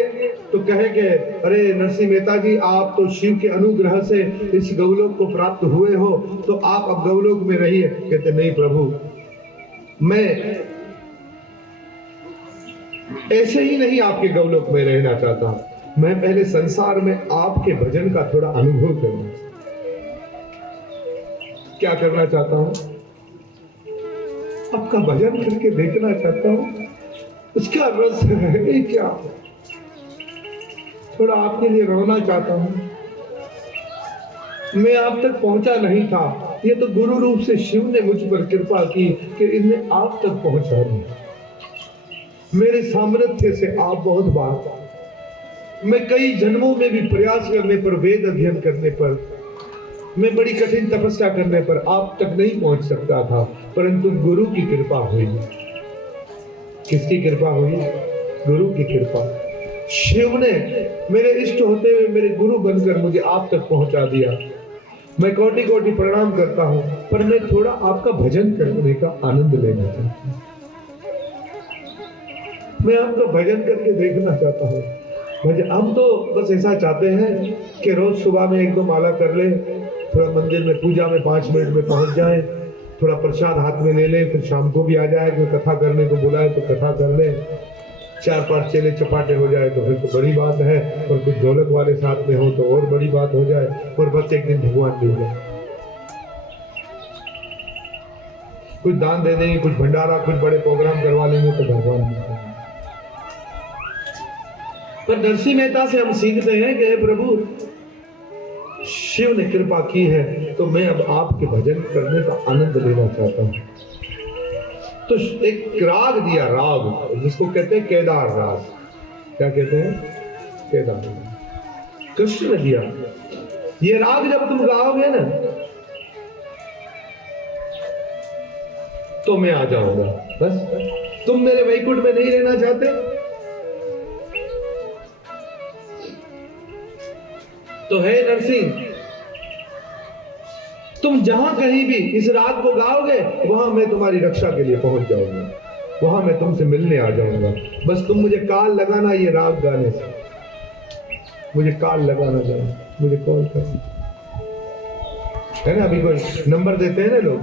तो कहे कि अरे नरसिंह मेहता जी, आप तो शिव के अनुग्रह से इस गौलोक को प्राप्त हुए हो, तो आप अब गौलोक में रहिए. कहते नहीं प्रभु, मैं ऐसे ही नहीं आपके गौलोक में रहना चाहता. मैं पहले संसार में आपके भजन का थोड़ा अनुभव करना. क्या करना चाहता हूं? आपका भजन करके देखना चाहता हूं, उसका रस है क्या. थोड़ा आपके लिए रोना चाहता हूं. मैं आप तक पहुंचा नहीं था, ये तो गुरु रूप से शिव ने मुझ पर कृपा की कि इन्हें आप तक पहुंचा दिया. मेरे सामर्थ्य से आप बहुत बात, मैं कई जन्मों में भी प्रयास करने पर, वेद अध्ययन करने पर, मैं बड़ी कठिन तपस्या करने पर आप तक नहीं पहुंच सकता था, परंतु गुरु की कृपा हुई. किसकी कृपा हुई? गुरु की कृपा. शिव ने मेरे इष्ट होते हुए मेरे गुरु बनकर मुझे आप तक पहुंचा दिया. मैं कोटि कोटि प्रणाम करता हूं, पर मैं थोड़ा आपका भजन करने का आनंद लेना चाहता हूं. मैं आपका भजन करके देखना चाहता हूं. हम तो बस ऐसा चाहते हैं कि रोज सुबह में 1-2 माला कर ले, थोड़ा मंदिर में पूजा में 5 मिनट में पहुंच जाए, थोड़ा प्रसाद हाथ में ले ले, फिर शाम को भी आ जाए, कोई कथा करने को बुलाए तो कथा कर ले, 4-5 चेले चपाटे हो जाए तो फिर तो बड़ी बात है, और कुछ ढोलक वाले साथ में हो तो और बड़ी बात हो जाए, और बस एक दिन भगवान मिल जाए, कुछ दान दे देंगे, कुछ भंडारा, कुछ बड़े प्रोग्राम करवा लेंगे तो भगवान मिल जाए। पर नरसिंह मेहता से हम सीखते हैं कि प्रभु शिव ने कृपा की है तो मैं अब आपके भजन करने का आनंद लेना चाहता हूं। तो एक राग दिया, राग जिसको कहते हैं केदार राग। क्या कहते हैं? केदार राग कृष्ण ने दिया। ये राग जब तुम गाओगे ना तो मैं आ जाऊंगा। बस तुम मेरे वैकुंठ में नहीं रहना चाहते तो हे नरसिंह, तुम जहां कहीं भी इस राग को गाओगे वहां मैं तुम्हारी रक्षा के लिए पहुंच जाऊंगा, वहां मैं तुमसे मिलने आ जाऊंगा। बस तुम मुझे कॉल लगाना, ये राग गाने से मुझे कॉल लगाना, जाना मुझे कॉल करना है ना। अभी कोई नंबर देते हैं ना लोग,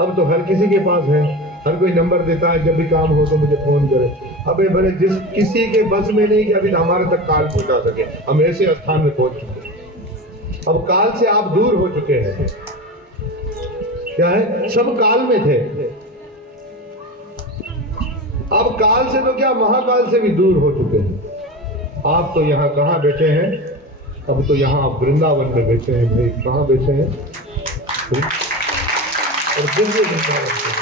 अब तो हर किसी के पास है, हर कोई नंबर देता है, जब भी काम हो तो मुझे फोन करे। अबे भले जिस किसी के बस में नहीं कि अभी हमारे तक काल पहुंचा सके, हम ऐसे स्थान में पहुंच चुके। अब काल से आप दूर हो चुके हैं। क्या है? सब काल में थे, अब काल से तो क्या महाकाल से भी दूर हो चुके हैं। आप तो यहाँ कहाँ बैठे हैं? अब तो यहाँ आप वृंदावन में बैठे हैं भाई। कहाँ बैठे हैं? और दिव्य वृंदावन में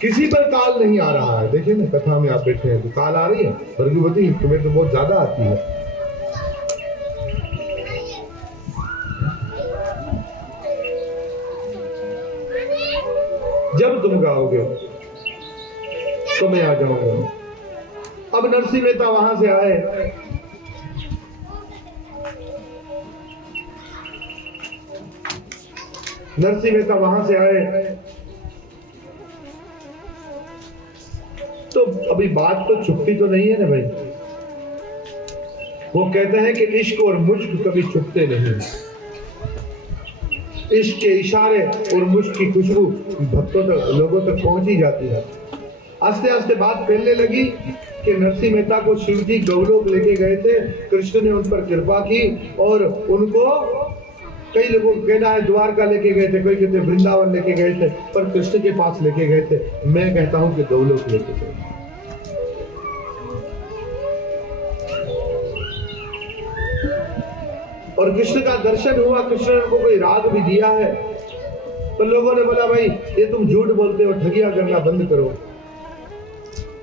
किसी पर काल नहीं आ रहा है। देखिए ना, कथा में आप बैठे हैं तो काल आ रही है? भर्गवती तुम्हें तो बहुत ज्यादा आती है। जब तुम गाओगे तो मैं आ जाऊंगा। अब नरसिंह मेहता वहां से आए, नरसिंह मेहता वहां से आए तो अभी बात तो छुपती तो नहीं है ना भाई। वो कहते हैं कि इश्क और मुश्क कभी छुपते नहीं। इश्क के इशारे और मुश्क की खुशबू भक्तों तक, लोगों तक पहुंच ही जाती है। आस्ते आस्ते बात फैलने लगी कि नरसिंह मेहता को शिव जी गौलोक लेके गए थे, कृष्ण ने उन पर कृपा की और उनको, कई लोगों को कहना है द्वारका लेके गए थे, कोई कहते वृंदावन लेके गए थे, पर कृष्ण के पास लेके गए थे। मैं कहता हूं कि गौलोक लेके गए। और कृष्ण का दर्शन हुआ, कृष्ण ने उनको कोई राग भी दिया है, तो लोगों ने बोला भाई ये तुम झूठ बोलते हो, ठगिया करना बंद करो।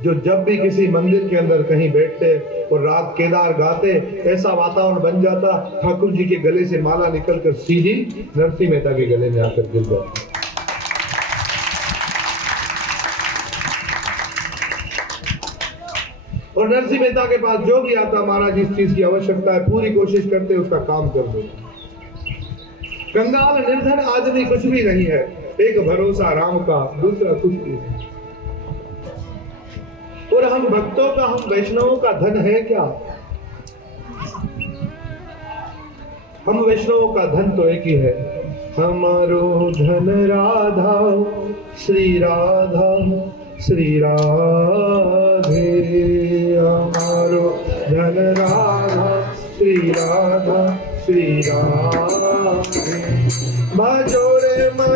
जो जब भी किसी मंदिर के अंदर कहीं बैठते और राग केदार गाते, ऐसा वातावरण बन जाता, ठाकुर जी के गले से माला निकलकर सीधी नरसिंह मेहता के गले में आकर गिर जाती। और नरसिंह मेहता के पास जो भी आता, महाराज जिस चीज की आवश्यकता है पूरी कोशिश करते उसका काम कर दो। कंगाल निर्धन आदमी कुछ भी नहीं है, एक भरोसा राम का, दूसरा कुछ भी नहीं। और हम भक्तों का, हम वैष्णवों का धन है क्या? हम वैष्णवों का धन तो एक ही है, हमारो धन राधा श्री राधा श्री राधे। हमारो धन राधा श्री राधा श्री राधे। भजो रे मन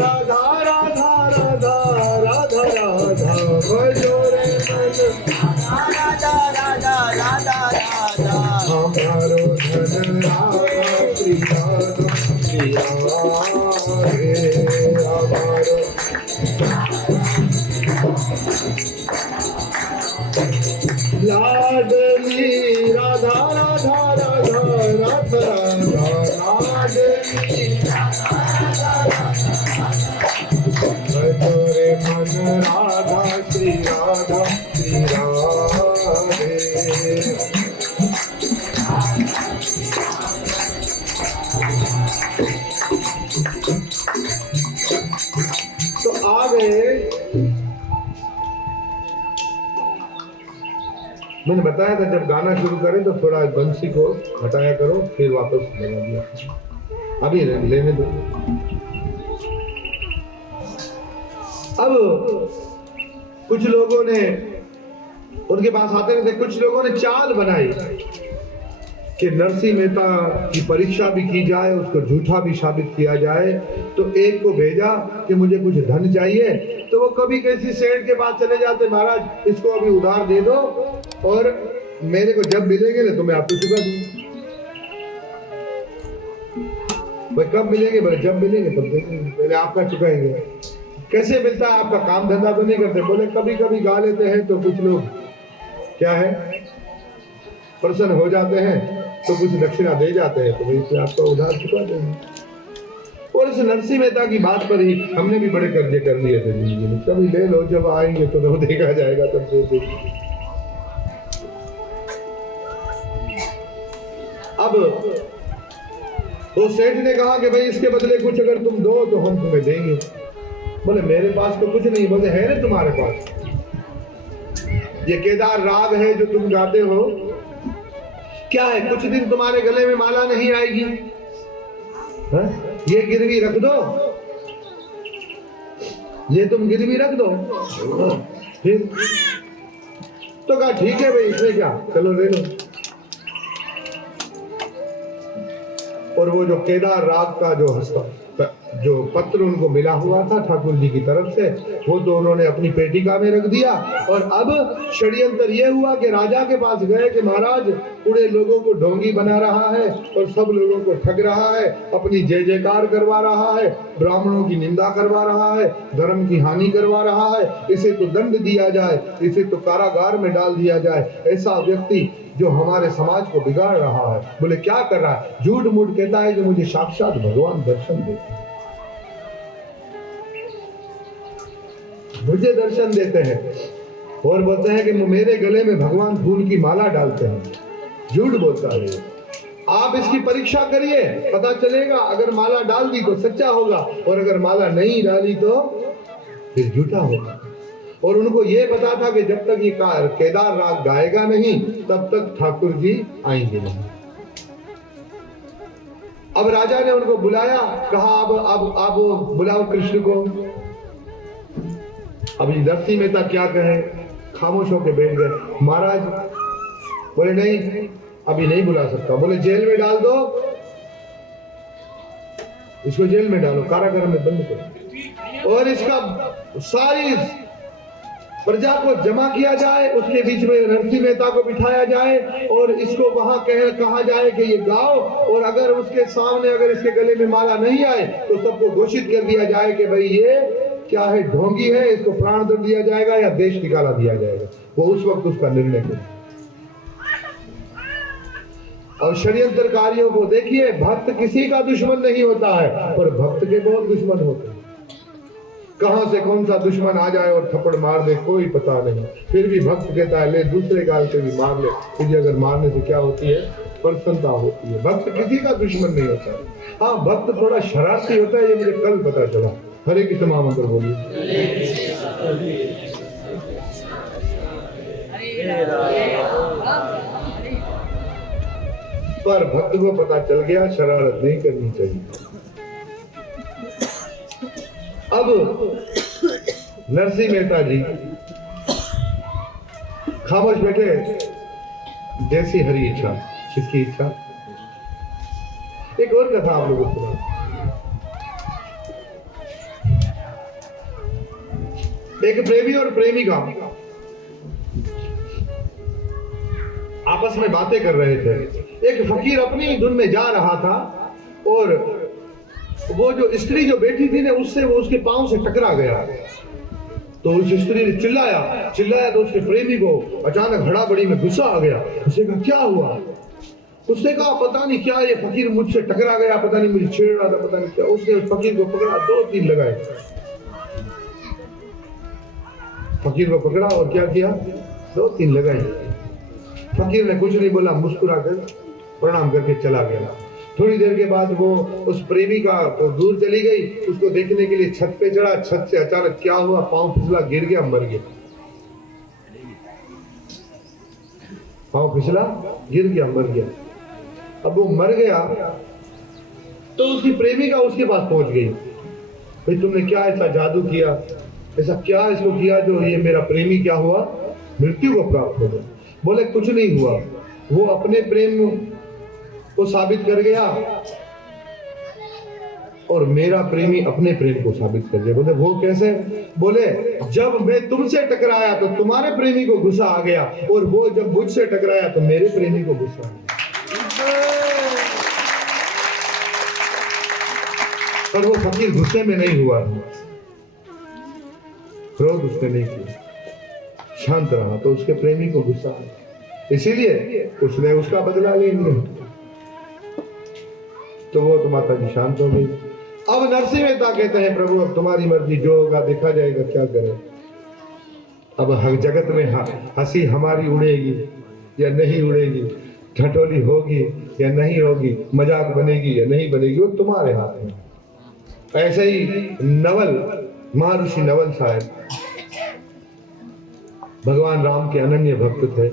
राधा राधा राधा राधा राधा। भजो रे मन राधा राधा राधा राधा। हमारो धन राधा श्री राधा श्री राधे। हमारो लाडली राधा राधा राधा राधा राधा। लाडली भजो रे मन राधा श्री राधा श्री राधे। तो आ गए, मैंने बताया था जब गाना शुरू करें तो थोड़ा बंसी को हटाया करो, फिर वापस लगा दिया। अभी लेने दो। अब कुछ लोगों ने उनके पास आते रहते, कुछ लोगों ने चाल बनाई कि नरसिंह मेहता की परीक्षा भी की जाए, उसको झूठा भी साबित किया जाए। तो एक को भेजा कि मुझे कुछ धन चाहिए, तो वो कभी किसी सेठ के पास चले जाते, महाराज इसको अभी उधार दे दो और मेरे को जब मिलेंगे ना तो मैं आपको चुका दूं। भाई कब मिलेंगे? बोले जब मिलेंगे तब देंगे, पहले आपका चुकाएंगे। कैसे मिलता है? आपका काम धंधा तो नहीं करते? बोले कभी कभी गा लेते हैं तो कुछ लोग क्या है प्रसन्न हो जाते हैं तो कुछ दक्षिणा दे जाते हैं, तो वही से आपका उधार चुका देंगे। और इस नरसिंह मेहता की बात पर ही हमने भी बड़े कर्जे कर लिए थे जिंदगी में। कभी ले लो, जब आएंगे तो वो देखा जाएगा तब दे देंगे। अब तो सेठ ने कहा कि भाई इसके बदले कुछ अगर तुम दो तो हम तुम्हें देंगे। बोले मेरे पास तो कुछ नहीं। बोले है ना तुम्हारे पास, ये केदार राग है जो तुम गाते हो, क्या है? कुछ दिन तुम्हारे गले में माला नहीं आएगी, है? ये गिरवी रख दो, ये तुम गिरवी रख दो। फिर तो कहा ठीक है भाई, इसमें क्या, चलो ले लो। और वो जो केदार राग का जो पत्र उनको मिला हुआ था ठाकुर जी की तरफ से, वो तो उन्होंने अपनी पेटिका में रख दिया। और अब षड्यंत्र ये हुआ कि राजा के पास गए कि महाराज पूरे लोगों को ढोंगी बना रहा है और सब लोगों को ठग रहा है, अपनी जय जयकार करवा रहा है, ब्राह्मणों की निंदा करवा रहा है, धर्म की हानि करवा रहा है, इसे तो दंड दिया जाए, इसे तो कारागार में डाल दिया जाए। ऐसा व्यक्ति जो हमारे समाज को बिगाड़ रहा है। बोले क्या कर रहा है? झूठ मूठ कहता है कि मुझे साक्षात भगवान दर्शन देते, मुझे दर्शन देते हैं, और बोलते हैं कि मेरे गले में भगवान फूल की माला डालते हैं। झूठ बोलता है। आप इसकी परीक्षा करिए, पता चलेगा। अगर माला डाल दी तो सच्चा होगा, और अगर माला नहीं डाली तो फिर झूठा होगा। और उनको ये पता था कि जब तक ये केदार राग गाएगा नहीं तब तक ठाकुर जी आएंगे नहीं। अब राजा ने उनको बुलाया, कहा अब बुलाओ कृष्ण को। अब नरसिंह मेहता क्या कहे, खामोश होकर बैठ गए। महाराज बोले नहीं, अभी नहीं बुला सकता। बोले जेल में डाल दो, इसको जेल में डालो, कारागार में बंद करो, और इसका सारी प्रजा को जमा किया जाए, उसके बीच में नरसिंह मेहता को बिठाया जाए और इसको वहां कहा जाए कि ये गाओ। और अगर उसके सामने अगर इसके गले में माला नहीं आए तो सबको घोषित कर दिया जाए कि भाई ये क्या है, ढोंगी है, इसको प्राण दंड दिया जाएगा या देश निकाला दिया जाएगा। वो उस वक्त उसका निर्णय करे। और षड्यंत्रकारियों को देखिए, भक्त किसी का दुश्मन नहीं होता है, पर भक्त के बहुत दुश्मन होते हैं। कहां से कौन सा दुश्मन आ जाए और थप्पड़ मार दे कोई पता नहीं, फिर भी भक्त कहता है ले दूसरे गाल से भी मार ले। तुझे अगर मारने से क्या होती है? प्रसन्नता होती है। भक्त किसी का दुश्मन नहीं होता। हाँ, भक्त थोड़ा शरारती होता है, ये मुझे कल पता चला। हरे कृष्ण महामंत्र बोलिए। पर भक्त को पता चल गया शरारत नहीं करनी चाहिए। अब नरसिंह मेहता जी खामोश बैठे, जैसी हरी इच्छा। किसकी इच्छा? एक और कथा आप लोगों को सुना। एक प्रेमी और प्रेमिका आपस में बातें कर रहे थे। एक फकीर अपनी धुन में जा रहा था और वो जो स्त्री जो बैठी थी ना, उससे वो उसके पांव से टकरा गया। तो उस स्त्री ने चिल्लाया तो उसके प्रेमी को अचानक हड़ाबड़ी में गुस्सा आ गया। उसने कहा क्या हुआ? उसने कहा पता नहीं क्या, ये फकीर मुझसे टकरा गया, पता नहीं मुझे छेड़ रहा था, पता नहीं क्या। उसने उस फकीर को पकड़ा, 2-3 लगाए। फकीर को पकड़ा और क्या किया? 2-3 लगाए। फकीर ने कुछ नहीं बोला, मुस्कुरा कर प्रणाम करके चला गया। थोड़ी देर के बाद वो उस प्रेमिका तो दूर चली गई, उसको देखने के लिए छत पे चढ़ा। छत से अचानक क्या हुआ, पांव फिसला, गिर गया, मर गया। पांव फिसला, गिर गया, मर गया। अब वो मर गया तो उसकी प्रेमिका उसके पास पहुंच गई। भाई तुमने क्या ऐसा जादू किया ऐसा क्या इसको किया जो ये मेरा प्रेमी क्या हुआ, मृत्यु को प्राप्त हो गया। बोले कुछ नहीं हुआ, वो अपने प्रेम को साबित कर गया और मेरा प्रेमी अपने प्रेम को साबित कर गया। बोले वो कैसे? बोले जब मैं तुमसे टकराया तो तुम्हारे प्रेमी को गुस्सा आ गया, और वो जब मुझसे टकराया तो मेरे प्रेमी को गुस्सा आ गया। पर वो फकीर गुस्से में नहीं हुआ, क्रोध उसने नहीं किया, शांत रहा, तो उसके प्रेमी को गुस्सा आया, इसीलिए उसने उसका बदला ले लिया। तो वो तो माता जी शांत हो गई। अब नरसिंह मेहता कहते हैं प्रभु अब तुम्हारी मर्जी, जो होगा देखा जाएगा, क्या करें। अब हर जगत में हंसी हमारी उड़ेगी या नहीं उड़ेगी, ठठोली होगी या नहीं होगी, मजाक बनेगी या नहीं बनेगी, वो तुम्हारे हाथ में। ऐसे ही नवल, महर्षि नवल साहब भगवान राम के अनन्य भक्त थे।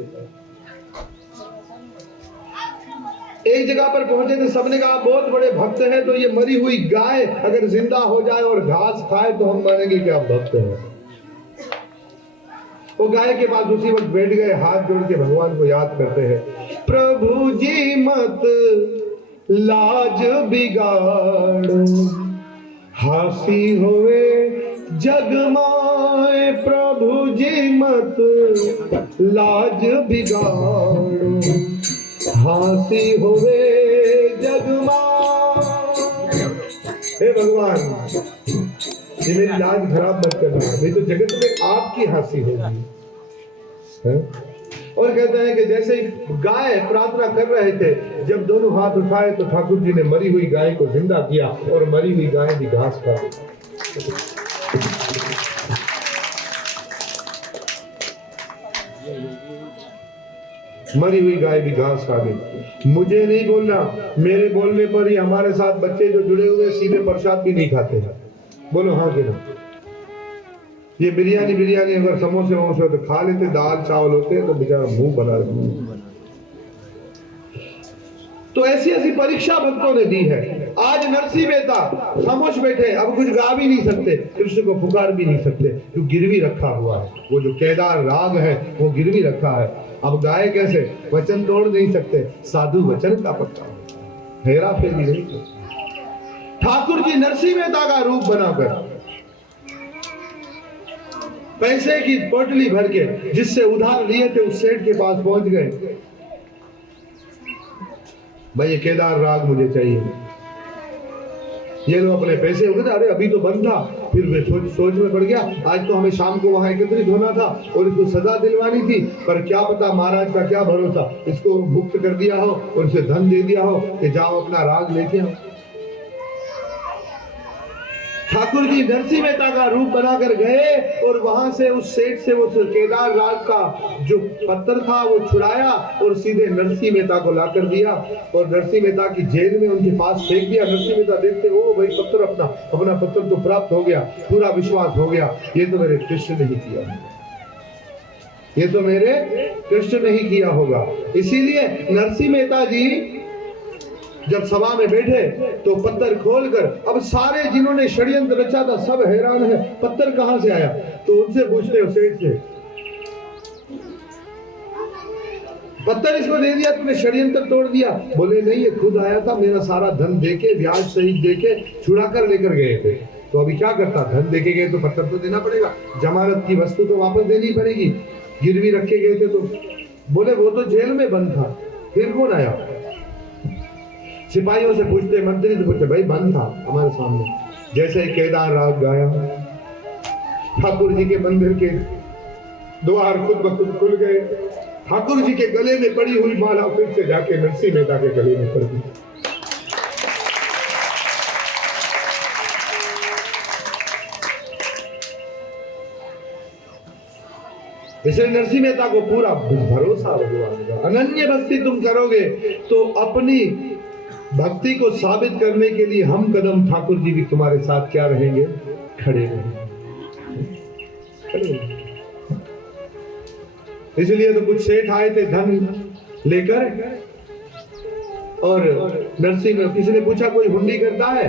एक जगह पर पहुंचे थे, सबने कहा बहुत बड़े भक्त हैं, तो ये मरी हुई गाय अगर जिंदा हो जाए और घास खाए तो हम मानेंगे कि आप भक्त हैं। वो गाय के पास उसी वक्त बैठ गए, हाथ जोड़ के भगवान को याद करते हैं, प्रभु जी मत लाज बिगाड़ो, हासी होवे जगमाए, प्रभु जी मत लाज बिगाड़ो, हासी होवे जगमाए। हे भगवान, ये मेरी लाज खराब मत करना, नहीं तो जगत में आपकी हासी होगी। और कहते हैं कि जैसे ही गाय प्रार्थना कर रहे थे, जब दोनों हाथ उठाए तो ठाकुर जी ने मरी हुई गाय को जिंदा किया और मरी हुई गाय भी घास खा गई। मरी हुई गाय भी घास खा गई। मुझे नहीं बोलना, मेरे बोलने पर ही हमारे साथ बच्चे जो जुड़े हुए सीधे प्रसाद भी नहीं खाते हैं। बोलो हाँ कि ना? ये बिरयानी अगर समोसे वमोसे तो खा लेते, दाल चावल होते तो बेचारा मुंह बना रहे। तो ऐसी ऐसी परीक्षा भक्तों ने दी है। आज नरसिंह मेहता खामोश बैठे, अब कुछ गा भी नहीं सकते, कृष्ण को पुकार भी नहीं सकते, जो गिरवी रखा हुआ है, वो जो केदार राग है वो गिरवी रखा है। अब गाए कैसे? वचन तोड़ नहीं सकते, साधु वचन का पक्का, हेरा फेरी नहीं सकते। ठाकुर जी नरसिंह मेहता का रूप बनाकर पैसे की पोटली भर के जिससे उधार लिए थे उस सेठ के पास पहुंच गए, भाई ये केदार राग मुझे चाहिए। ये लो अपने पैसे हो गए। अरे अभी तो बंद था, फिर वे सोच में पड़ गया, आज तो हमें शाम को वहां एकत्रित होना था और इसको सजा दिलवानी थी, पर क्या पता महाराज का क्या भरोसा, इसको मुक्त कर दिया हो और इसे धन दे दिया हो कि जाओ अपना राग लेके आओ। ठाकुर जी नरसिंह मेहता का रूप बनाकर गए और वहां से उस सेठ से वो केदार राग का जो पत्थर था वो छुड़ाया और सीधे नरसिंह मेहता को लाकर दिया और नरसिंह मेहता की जेल में उनके पास फेंक दिया। नरसिंह मेहता देखते, ओ भाई पत्थर, अपना पत्थर तो प्राप्त हो गया, पूरा विश्वास हो गया, ये तो मेरे कृष्ण ने ही किया, ये तो मेरे कृष्ण ने ही किया होगा। इसीलिए नरसिंह मेहता जी जब सभा में बैठे तो पत्थर खोलकर, अब सारे जिन्होंने षड्यंत्र रचा था सब हैरान है, पत्थर कहां से आया? तो उनसे पूछते हो सेठ से, पत्थर इसको दे दिया, तूने षड्यंत्र तोड़ दिया? बोले नहीं, ये खुद आया था, मेरा सारा धन देके, ब्याज सहित देके छुड़ा कर लेकर गए थे। तो अभी क्या करता? धन देके गए तो पत्थर तो देना पड़ेगा, जमानत की वस्तु तो वापस देनी पड़ेगी, गिरवी रखे गए थे। तो बोले वो तो जेल में बंद था, फिर कौन आया? सिपाहियों से पूछते, मंत्री से पूछते, भाई बंद था हमारे सामने। जैसे केदार राग गाया, ठाकुर जी के मंदिर के द्वार खुद ब खुद खुल गए, ठाकुर जी के गले में पड़ी हुई माला फिर से जाके नरसिंह मेहता के गले में पड़ गई। इसलिए नरसिंह मेहता को पूरा भरोसा भगवान का। अनन्य भक्ति तुम करोगे तो अपनी भक्ति को साबित करने के लिए हम कदम ठाकुर जी भी तुम्हारे साथ क्या रहेंगे? खड़े रहेंगे। इसलिए तो कुछ सेठ आए थे धन लेकर और नरसिंह, किसी ने पूछा कोई हुंडी करता है?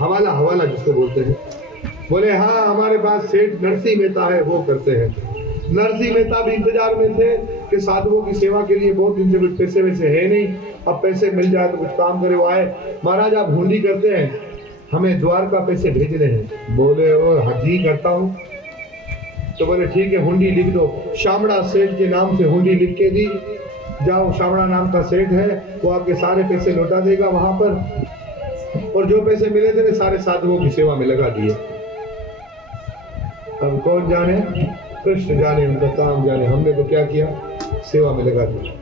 हवाला जिसको बोलते हैं, बोले हाँ हमारे पास सेठ नरसिंह मेहता है, वो करते हैं। नरसिंह मेहता भी इंतजार में थे कि साधुओं की सेवा के लिए बहुत दिन से कुछ पैसे वैसे है नहीं, अब पैसे मिल जाए तो कुछ काम करे। वो आए, महाराज आप हुंडी करते हैं, हमें द्वारका पैसे भेजने हैं। बोले और हाँ जी करता हूँ। तो बोले ठीक है हुंडी लिख दो। शामड़ा सेठ के नाम से हुंडी लिख के दी, जाओ शामड़ा नाम का सेठ है, वो आपके सारे पैसे लौटा देगा वहां पर। और जो पैसे मिले थे सारे साधुओं की सेवा में लगा दिए। अब कौन जाने, कृष्ण जाने, उनका काम जाने, हमने तो क्या किया, सेवा में लगा दिया।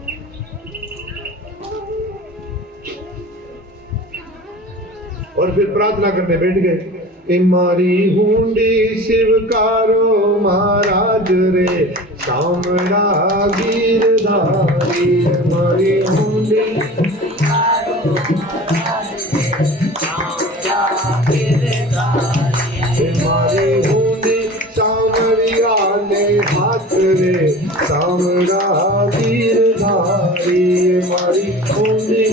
और फिर प्रार्थना करने बैठ गए कि मारी हुंडी शिवकारो महाराज रे, शामड़ा गिरधारी। मारी हुंडी मारी हुंडी सामरिया ने हाथ रे, शामड़ा गिरधारी। मारी हुंडी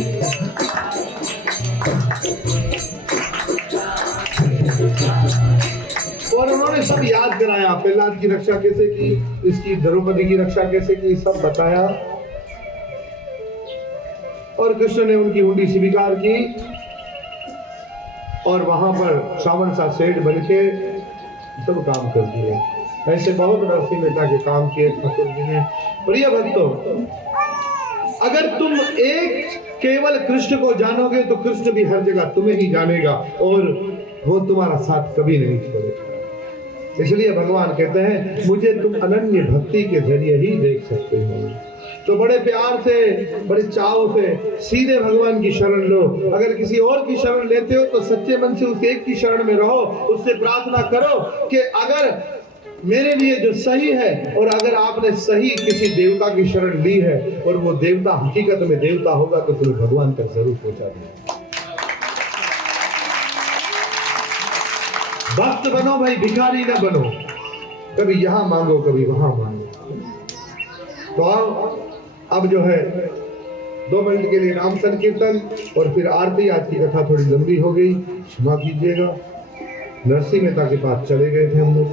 और उन्होंने सब याद कराया, प्रहलाद की रक्षा कैसे की, इसकी द्रौपदी की रक्षा कैसे की, सब बताया। और कृष्ण ने उनकी हुंडी स्वीकार की और वहां पर श्रावण सा सेठ बन के सब काम कर दिए। ऐसे बहुत नरसिंह मेहता के काम किए ठाकुर जी ने। प्रिय भक्तों, अगर तुम एक केवल कृष्ण को जानोगे तो कृष्ण भी हर जगह तुम्हें ही जानेगा और वो तुम्हारा साथ कभी नहीं छोड़ेगा। इसलिए भगवान कहते हैं मुझे तुम अनन्य भक्ति के जरिए ही देख सकते हो। तो बड़े प्यार से, बड़े चाव से सीधे भगवान की शरण लो। अगर किसी और की शरण लेते हो तो सच्चे मन से उस एक की शरण में रहो, उससे प्रार्थना करो कि अगर मेरे लिए जो सही है, और अगर आपने सही किसी देवता की शरण ली है और वो देवता हकीकत में देवता होगा तो तुम्हें भगवान तक जरूर पहुंचा देगा। भक्त बनो भाई, भिखारी न बनो, कभी यहां मांगो कभी वहां मांगो। तो आओ अब जो है 2 मिनट के लिए नाम संकीर्तन और फिर आरती। आज की कथा थोड़ी लंबी हो गई, क्षमा कीजिएगा। नरसिंह मेहता के पास चले गए थे हम लोग।